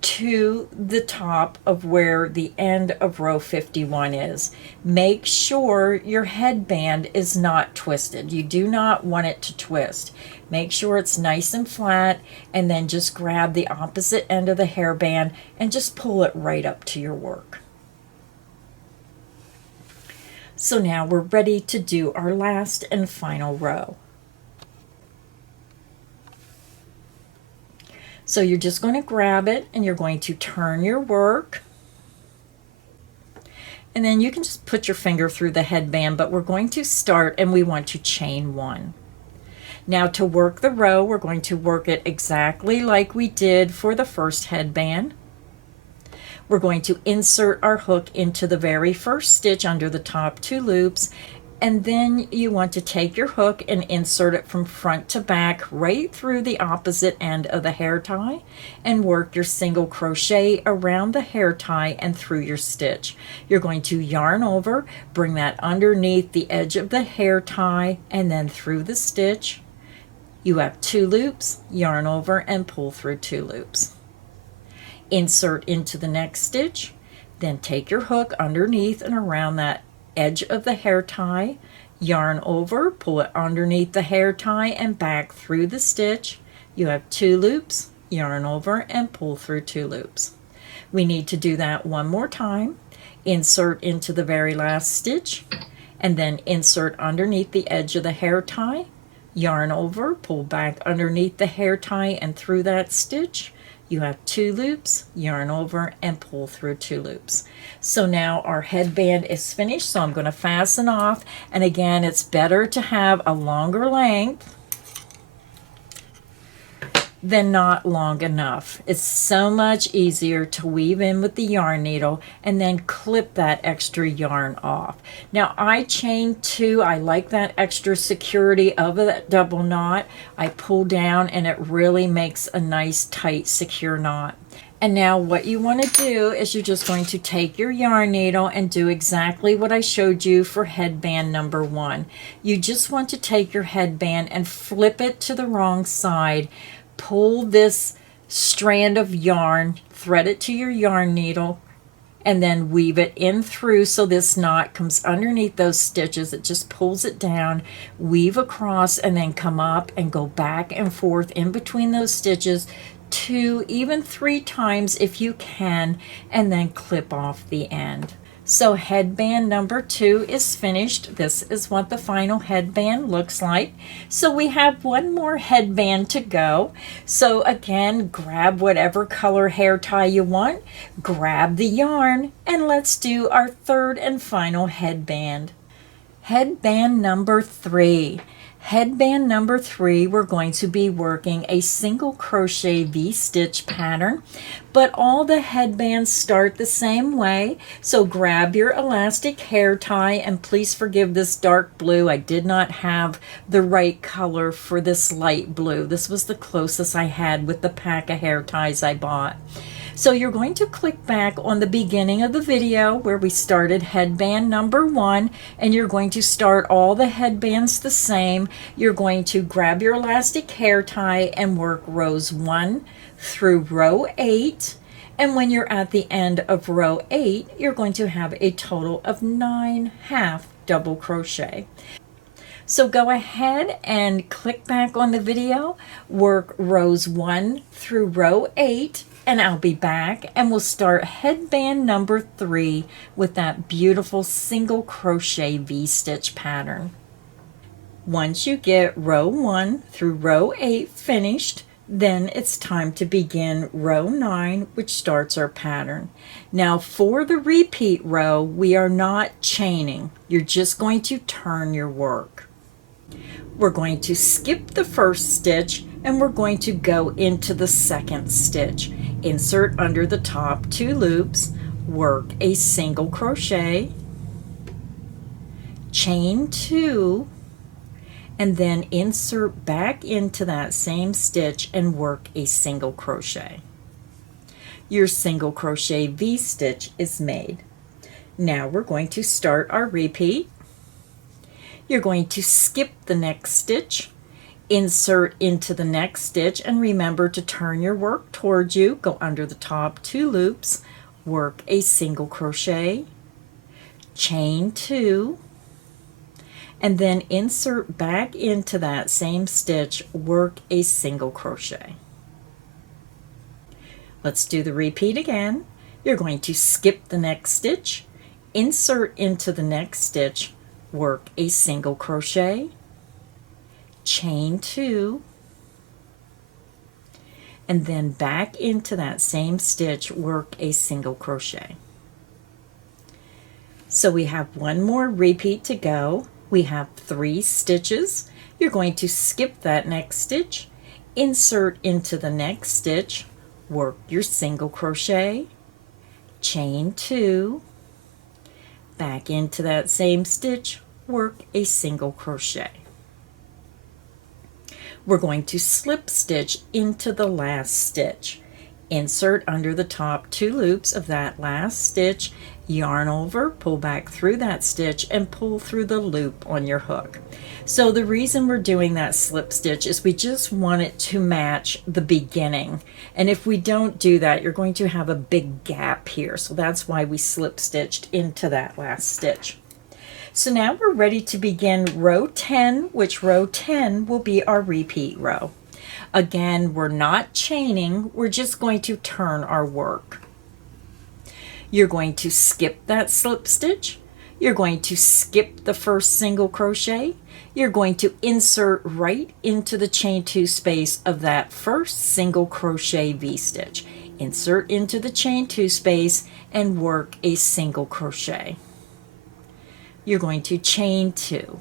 to the top of where the end of row 51 is. Make sure your headband is not twisted. You do not want it to twist. Make sure it's nice and flat, and then just grab the opposite end of the hairband and just pull it right up to your work. So now we're ready to do our last and final row. So you're just going to grab it and you're going to turn your work. And then you can just put your finger through the headband, but we're going to start and we want to chain 1. Now to work the row, we're going to work it exactly like we did for the first headband. We're going to insert our hook into the very first stitch under the top 2 loops, and then you want to take your hook and insert it from front to back right through the opposite end of the hair tie and work your single crochet around the hair tie and through your stitch. You're going to yarn over, bring that underneath the edge of the hair tie and then through the stitch. You have 2 loops, yarn over and pull through 2 loops. Insert into the next stitch, then take your hook underneath and around that edge of the hair tie, yarn over, pull it underneath the hair tie and back through the stitch. You have 2 loops, yarn over and pull through 2 loops. We need to do that one more time. Insert into the very last stitch and then insert underneath the edge of the hair tie, yarn over, pull back underneath the hair tie and through that stitch. You have 2 loops, yarn over and pull through 2 loops. So now our headband is finished, so I'm going to fasten off, and again it's better to have a longer length than not long enough. It's so much easier to weave in with the yarn needle and then clip that extra yarn off. Now I chain 2. I like that extra security of that double knot. I pull down and it really makes a nice tight secure knot. And now what you want to do is you're just going to take your yarn needle and do exactly what I showed you for headband number 1. You just want to take your headband and flip it to the wrong side. Pull this strand of yarn, thread it to your yarn needle, and then weave it in through so this knot comes underneath those stitches. It just pulls it down, weave across, and then come up and go back and forth in between those stitches 2, even 3 times if you can, and then clip off the end. So headband number 2 is finished. This is what the final headband looks like. So we have one more headband to go. So again, grab whatever color hair tie you want, grab the yarn, and let's do our 3rd and final headband. Headband number 3. Headband number 3, we're going to be working a single crochet V-stitch pattern, but all the headbands start the same way. So grab your elastic hair tie, and please forgive this dark blue. I did not have the right color for this light blue. This was the closest I had with the pack of hair ties I bought. So you're going to click back on the beginning of the video where we started headband number 1, and you're going to start all the headbands the same. You're going to grab your elastic hair tie and work rows 1 through row 8. And when you're at the end of row 8, you're going to have a total of 9 half double crochet. So go ahead and click back on the video, work rows 1 through row 8, and I'll be back and we'll start headband number 3 with that beautiful single crochet V-stitch pattern. Once you get row 1 through row 8 finished, then it's time to begin row 9, which starts our pattern. Now for the repeat row, we are not chaining. You're just going to turn your work. We're going to skip the first stitch and we're going to go into the second stitch. Insert under the top 2 loops, work a single crochet, chain 2, and then insert back into that same stitch and work a single crochet. Your single crochet V-stitch is made. Now we're going to start our repeat. You're going to skip the next stitch, insert into the next stitch, and remember to turn your work towards you. Go under the top 2 loops, work a single crochet, chain 2, and then insert back into that same stitch, work a single crochet. Let's do the repeat again. You're going to skip the next stitch, insert into the next stitch, work a single crochet, chain 2, and then back into that same stitch, work a single crochet. So we have one more repeat to go. We have 3 stitches. You're going to skip that next stitch, insert into the next stitch, work your single crochet, chain 2, back into that same stitch, work a single crochet. We're going to slip stitch into the last stitch. Insert under the top 2 loops of that last stitch, yarn over, pull back through that stitch, and pull through the loop on your hook. So the reason we're doing that slip stitch is we just want it to match the beginning. And if we don't do that, you're going to have a big gap here. So that's why we slip stitched into that last stitch. So now we're ready to begin row 10, which row 10 will be our repeat row. Again, we're not chaining, we're just going to turn our work. You're going to skip that slip stitch. You're going to skip the first single crochet. You're going to insert right into the chain 2 space of that first single crochet V-stitch. Insert into the chain 2 space and work a single crochet. You're going to chain 2.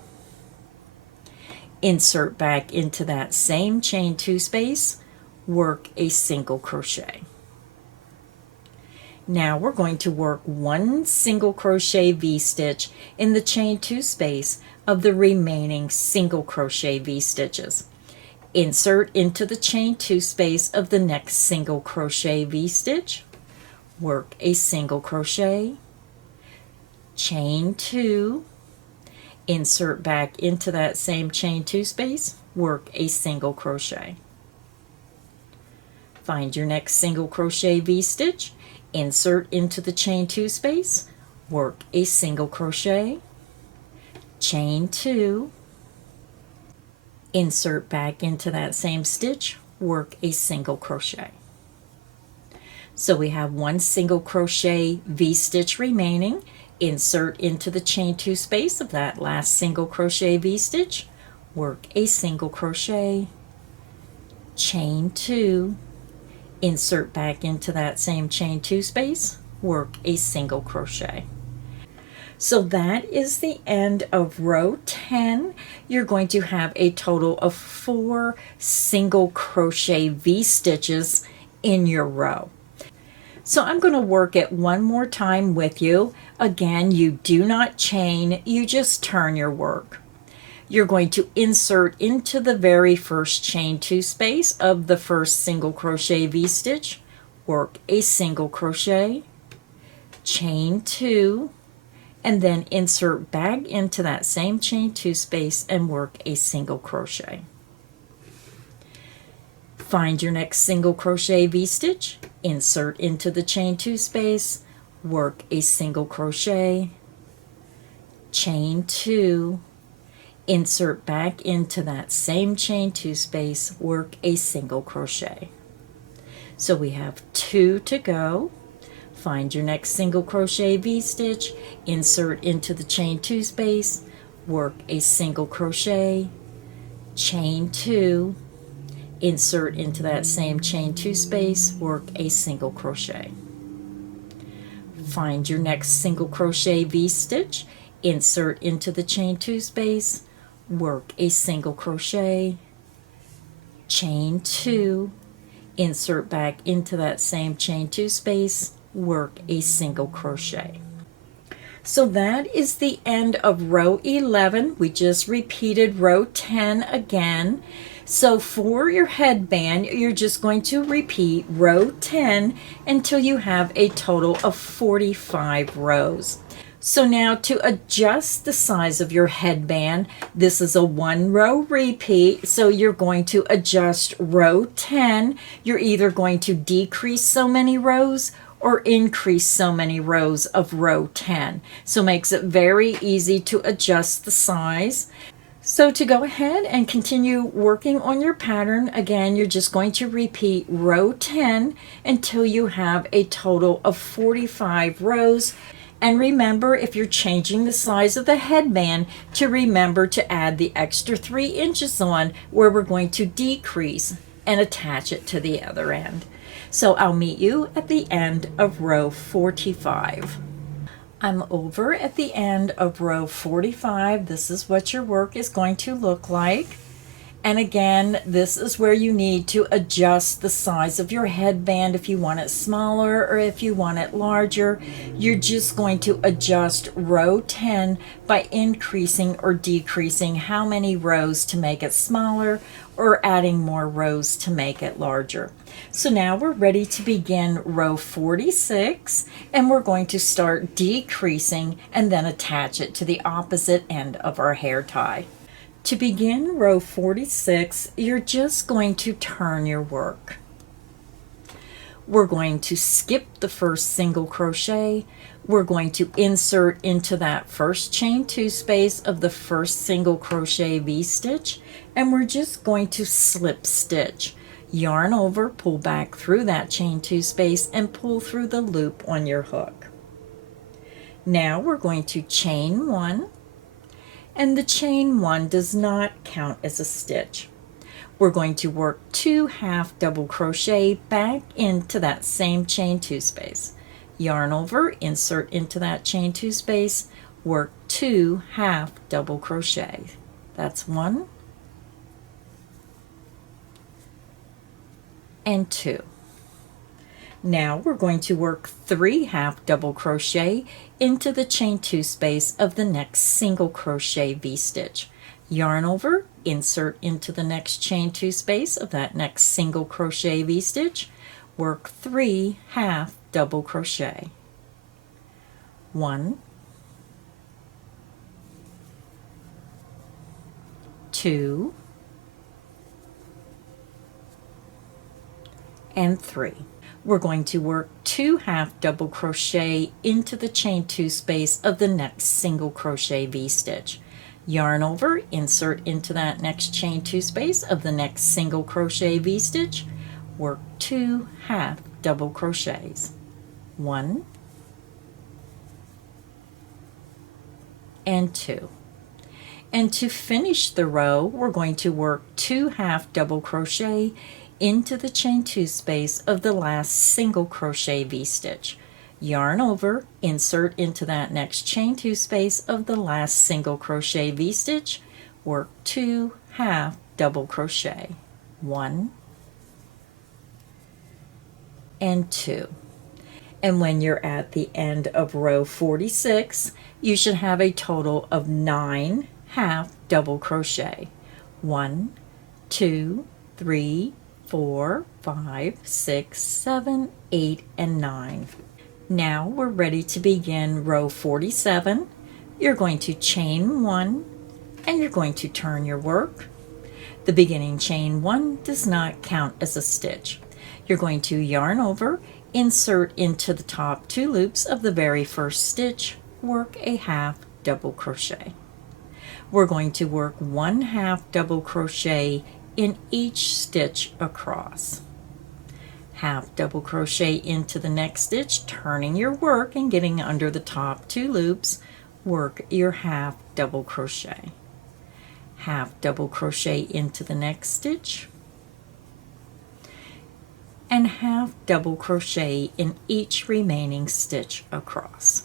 Insert back into that same chain 2 space, work a single crochet. Now we're going to work one single crochet V-stitch in the chain 2 space of the remaining single crochet V-stitches. Insert into the chain 2 space of the next single crochet V-stitch, work a single crochet, chain 2, insert back into that same chain 2 space, work a single crochet. Find your next single crochet V-stitch, insert into the chain 2 space, work a single crochet, chain 2, insert back into that same stitch, work a single crochet. So we have one single crochet V-stitch remaining. Insert into the chain 2 space of that last single crochet V-stitch, work a single crochet, chain 2, insert back into that same chain 2 space, work a single crochet. So that is the end of row 10. You're going to have a total of 4 single crochet V-stitches in your row. So I'm going to work it one more time with you. Again, you do not chain, you just turn your work. You're going to insert into the very first chain 2 space of the first single crochet V-stitch, work a single crochet, chain 2, and then insert back into that same chain 2 space and work a single crochet. Find your next single crochet V-stitch, insert into the chain 2 space, work a single crochet, chain 2, insert back into that same chain 2 space, work a single crochet. So we have 2 to go. Find your next single crochet V-stitch, insert into the chain 2 space, work a single crochet, chain 2, insert into that same chain 2 space, work a single crochet. Find your next single crochet V-stitch, insert into the chain 2 space, work a single crochet, chain 2, insert back into that same chain 2 space, work a single crochet. So that is the end of row 11. We just repeated row 10 again. So for your headband, you're just going to repeat row 10 until you have a total of 45 rows. So now to adjust the size of your headband, this is a 1 row repeat, so you're going to adjust row 10. You're either going to decrease so many rows or increase so many rows of row 10. So it makes it very easy to adjust the size. So to go ahead and continue working on your pattern, again, you're just going to repeat row 10 until you have a total of 45 rows. And remember, if you're changing the size of the headband, to remember to add the extra 3 inches on where we're going to decrease and attach it to the other end. So I'll meet you at the end of row 45. I'm over at the end of row 45. This is what your work is going to look like. And again, this is where you need to adjust the size of your headband if you want it smaller or if you want it larger. You're just going to adjust row 10 by increasing or decreasing how many rows to make it smaller or adding more rows to make it larger. So now we're ready to begin row 46, and we're going to start decreasing and then attach it to the opposite end of our hair tie. To begin row 46, you're just going to turn your work. we're going to skip the first single crochet. We're going to insert into that first chain 2 space of the first single crochet V-stitch, and we're just going to slip stitch. Yarn over, pull back through that chain 2 space, and pull through the loop on your hook. Now we're going to chain 1, and the chain 1 does not count as a stitch. We're going to work 2 half double crochet back into that same chain 2 space. Yarn over, insert into that chain 2 space, work 2 half double crochet. That's 1 and 2. Now we're going to work 3 half double crochet into the chain 2 space of the next single crochet V-stitch. Yarn over, insert into the next chain 2 space of that next single crochet V-stitch, work 3 half double crochet. 1, 2, and 3. We're going to work 2 half double crochet into the chain 2 space of the next single crochet V-stitch. Yarn over, insert into that next chain 2 space of the next single crochet V-stitch, work 2 half double crochets. 1 and 2. And to finish the row, we're going to work 2 half double crochet into the chain 2 space of the last single crochet V-stitch. Yarn over, insert into that next chain 2 space of the last single crochet V-stitch, work 2 half double crochet. 1 and 2. And when you're at the end of row 46, you should have a total of 9 half double crochet. 1, 2, 3, 4, 5, 6, 7, 8, and 9. Now we're ready to begin row 47. You're going to chain 1 and you're going to turn your work. The beginning chain 1 does not count as a stitch. You're going to yarn over, insert into the top 2 loops of the very first stitch, work a half double crochet. We're going to work 1 half double crochet in each stitch across. Half double crochet into the next stitch, turning your work and getting under the top 2 loops, work your half double crochet. Half double crochet into the next stitch, and half double crochet in each remaining stitch across.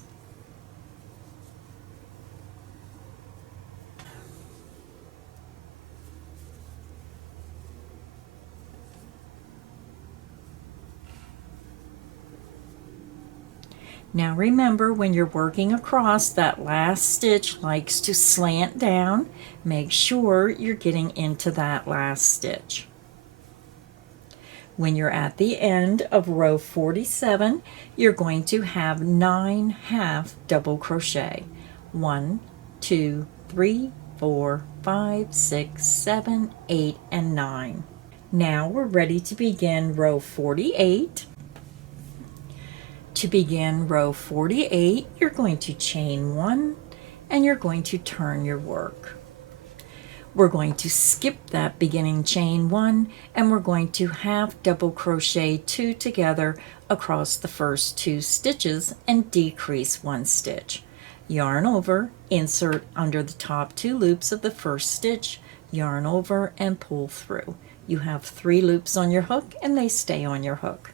Now remember, when you're working across, that last stitch likes to slant down. Make sure you're getting into that last stitch. When you're at the end of row 47, you're going to have 9 half double crochet. 1, 2, 3, 4, 5, 6, 7, 8, and 9. Now we're ready to begin row 48. To begin row 48, you're going to chain 1 and you're going to turn your work. We're going to skip that beginning chain 1 and we're going to half double crochet 2 together across the first 2 stitches and decrease 1 stitch. Yarn over, insert under the top 2 loops of the first stitch, yarn over and pull through. You have 3 loops on your hook and they stay on your hook.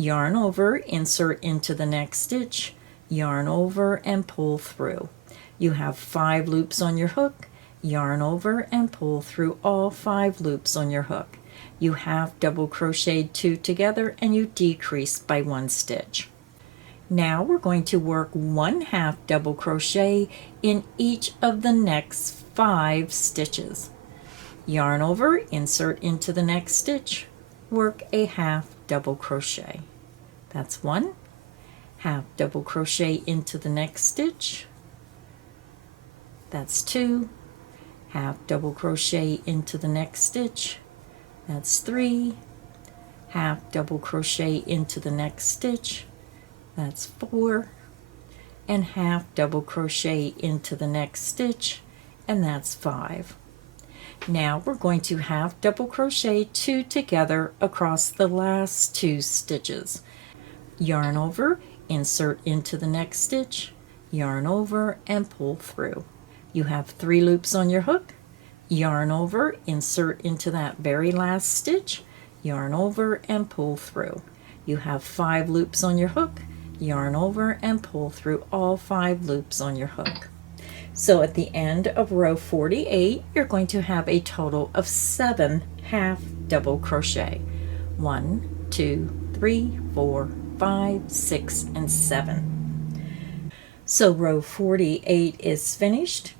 Yarn over, insert into the next stitch, yarn over and pull through. You have 5 loops on your hook, yarn over and pull through all 5 loops on your hook. You half double crocheted 2 together and you decrease by 1 stitch. Now we're going to work 1 half double crochet in each of the next 5 stitches. Yarn over, insert into the next stitch, work a half double crochet. That's 1. Half double crochet into the next stitch. That's 2. Half double crochet into the next stitch. That's 3. half double crochet into the next stitch, that's 4, and half double crochet into the next stitch, and that's 5. Now we're going to half double crochet 2 together across the last 2 stitches. Yarn over, insert into the next stitch, yarn over, and pull through. You have 3 loops on your hook, yarn over, insert into that very last stitch, yarn over, and pull through. You have 5 loops on your hook, yarn over, and pull through all 5 loops on your hook. So at the end of row 48, you're going to have a total of 7 half double crochet. 1, 2, 3, 4, 5, 6, and 7. So row 48 is finished.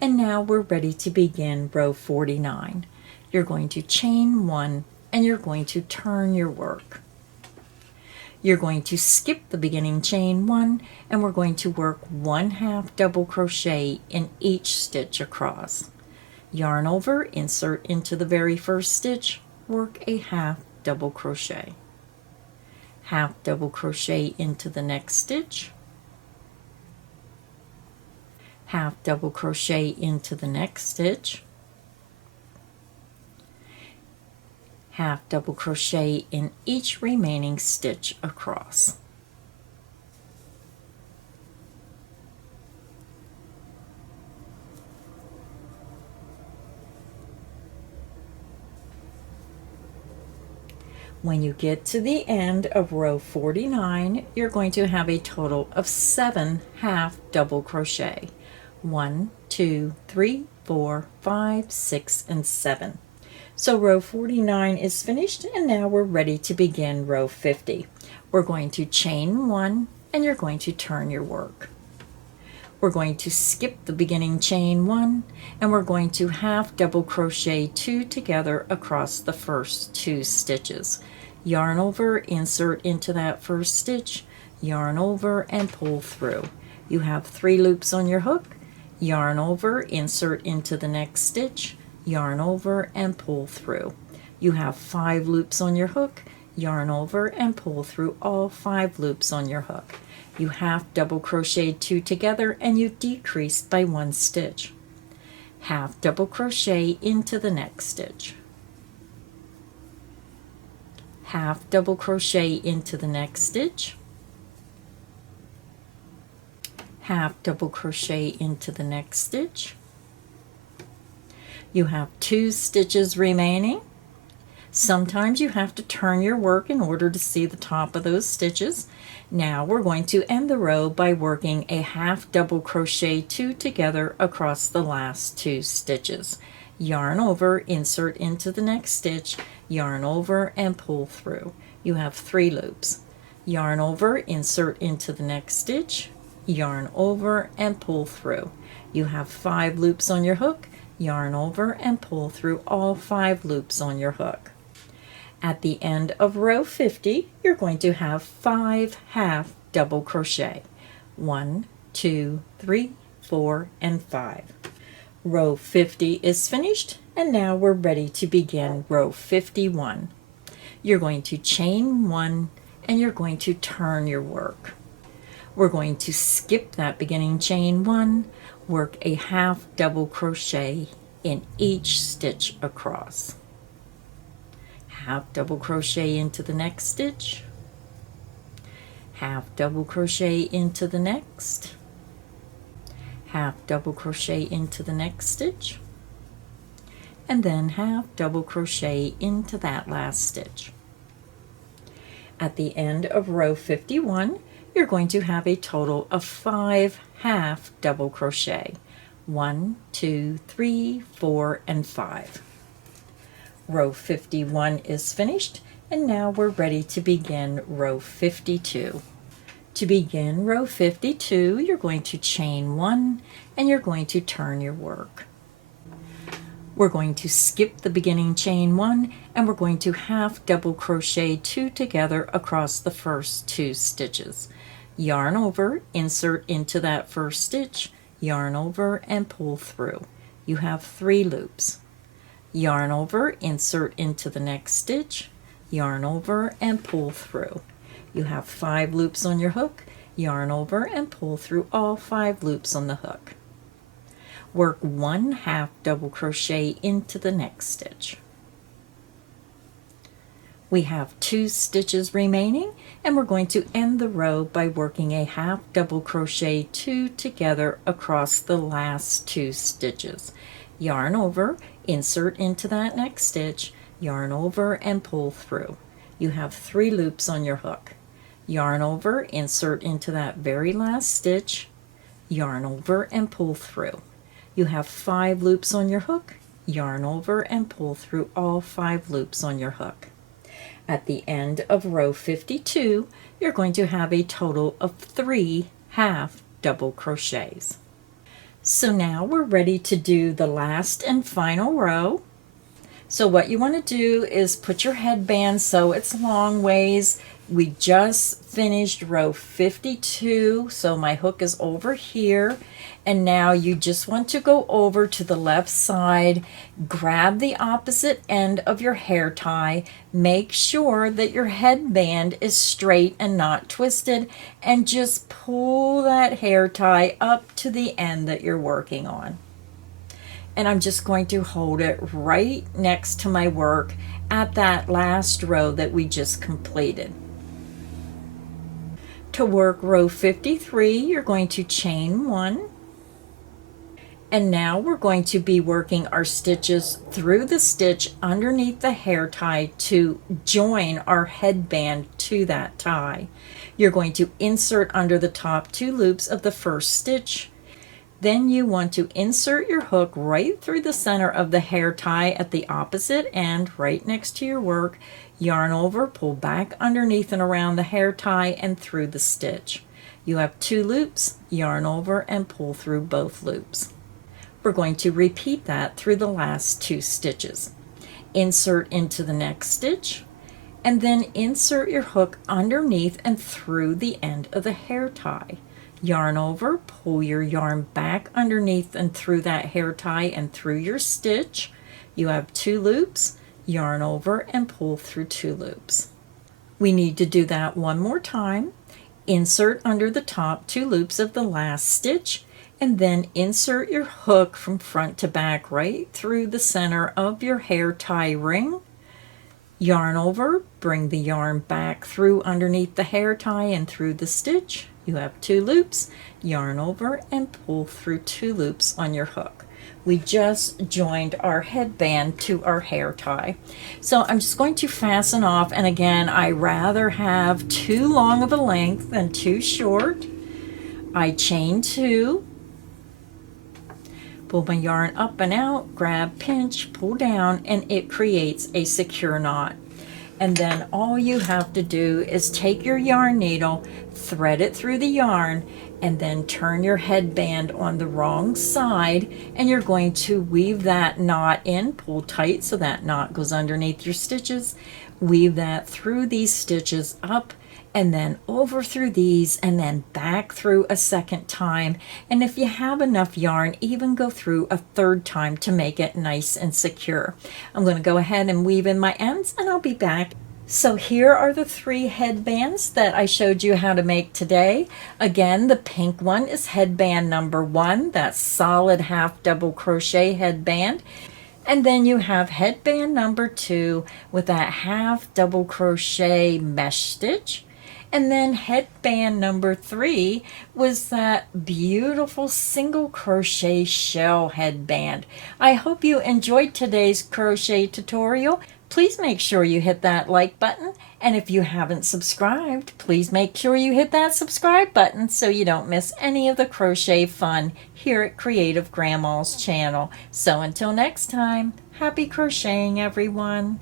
And now we're ready to begin row 49. You're going to chain 1 and you're going to turn your work. You're going to skip the beginning chain 1 and we're going to work 1 half double crochet in each stitch across. Yarn over, insert into the very first stitch, work a half double crochet. Half double crochet into the next stitch, half double crochet into the next stitch, half double crochet in each remaining stitch across. When you get to the end of row 49, you're going to have a total of 7 half double crochet. 1, 2, 3, 4, 5, 6, and 7. So row 49 is finished, and now we're ready to begin row 50. We're going to chain 1 and you're going to turn your work. We're going to skip the beginning chain 1 and we're going to half double crochet 2 together across the first 2 stitches. Yarn over, insert into that first stitch, yarn over, and pull through. You have 3 loops on your hook, yarn over, insert into the next stitch, yarn over, and pull through. You have 5 loops on your hook, yarn over, and pull through all 5 loops on your hook. You half double crochet 2 together and you decrease by 1 stitch. Half double crochet into the next stitch. Half double crochet into the next stitch. Half double crochet into the next stitch. You have 2 stitches remaining. Sometimes you have to turn your work in order to see the top of those stitches. Now we're going to end the row by working a half double crochet 2 together across the last 2 stitches. Yarn over, insert into the next stitch, yarn over, and pull through. You have 3 loops. Yarn over, insert into the next stitch, yarn over, and pull through. You have 5 loops on your hook, yarn over, and pull through all 5 loops on your hook. At the end of row 50, you're going to have 5 half double crochet. 1, 2, 3, 4, and 5. Row 50 is finished, and now we're ready to begin row 51. You're going to chain 1 and you're going to turn your work. We're going to skip that beginning chain 1, work a half double crochet in each stitch across. Half double crochet into the next stitch, half double crochet into the next, half double crochet into the next stitch, and then half double crochet into that last stitch. At the end of row 51, you're going to have a total of 5 half double crochet. 1, 2, 3, 4, and 5. Row 51 is finished, and now we're ready to begin row 52. To begin row 52, you're going to chain 1 and you're going to turn your work. We're going to skip the beginning chain 1 and we're going to half double crochet 2 together across the first 2 stitches. Yarn over, insert into that first stitch, yarn over, and pull through. You have 3 loops. Yarn over, insert into the next stitch, yarn over and pull through. You have 5 loops on your hook, yarn over and pull through all 5 loops on the hook. Work 1/2 double crochet into the next stitch. We have 2 stitches remaining, and we're going to end the row by working a 1/2 double crochet 2 together across the last 2 stitches. Yarn over, insert into that next stitch, yarn over and pull through. You have 3 loops on your hook. Yarn over, insert into that very last stitch, yarn over and pull through. You have 5 loops on your hook, yarn over and pull through all 5 loops on your hook. At the end of row 52, you're going to have a total of 3 1/2 double crochets. So now we're ready to do the last and final row. So what you want to do is put your headband so it's long ways. We just finished row 52, so my hook is over here, and now you just want to go over to the left side, grab the opposite end of your hair tie, make sure that your headband is straight and not twisted, and just pull that hair tie up to the end that you're working on. And I'm just going to hold it right next to my work at that last row that we just completed. To work row 53, you're going to chain 1. And now we're going to be working our stitches through the stitch underneath the hair tie to join our headband to that tie. You're going to insert under the top 2 loops of the first stitch. Then you want to insert your hook right through the center of the hair tie at the opposite end, right next to your work. Yarn over, pull back underneath and around the hair tie and through the stitch. You have 2 loops, yarn over and pull through both loops. We're going to repeat that through the last 2 stitches. Insert into the next stitch, and then insert your hook underneath and through the end of the hair tie. Yarn over, pull your yarn back underneath and through that hair tie and through your stitch. You have 2 loops, yarn over and pull through 2 loops. We need to do that one more time. Insert under the top 2 loops of the last stitch, and then insert your hook from front to back right through the center of your hair tie ring. Yarn over, bring the yarn back through underneath the hair tie and through the stitch. You have 2 loops, yarn over and pull through 2 loops on your hook. We just joined our headband to our hair tie. So I'm just going to fasten off, and again, I rather have too long of a length than too short. I chain 2, pull my yarn up and out, grab, pinch, pull down, and it creates a secure knot. And then all you have to do is take your yarn needle, thread it through the yarn, and then turn your headband on the wrong side, and you're going to weave that knot in, pull tight so that knot goes underneath your stitches, weave that through these stitches up, and then over through these, and then back through a second time. And if you have enough yarn, even go through a third time to make it nice and secure. I'm going to go ahead and weave in my ends, and I'll be back. So here are the 3 headbands that I showed you how to make today. Again, the pink one is headband number 1, that solid 1/2 double crochet headband. And then you have headband number 2 with that 1/2 double crochet mesh stitch. And then headband number 3 was that beautiful single crochet shell headband. I hope you enjoyed today's crochet tutorial. Please make sure you hit that like button, and if you haven't subscribed, please make sure you hit that subscribe button so you don't miss any of the crochet fun here at Creative Grandma's channel. So until next time, happy crocheting, everyone.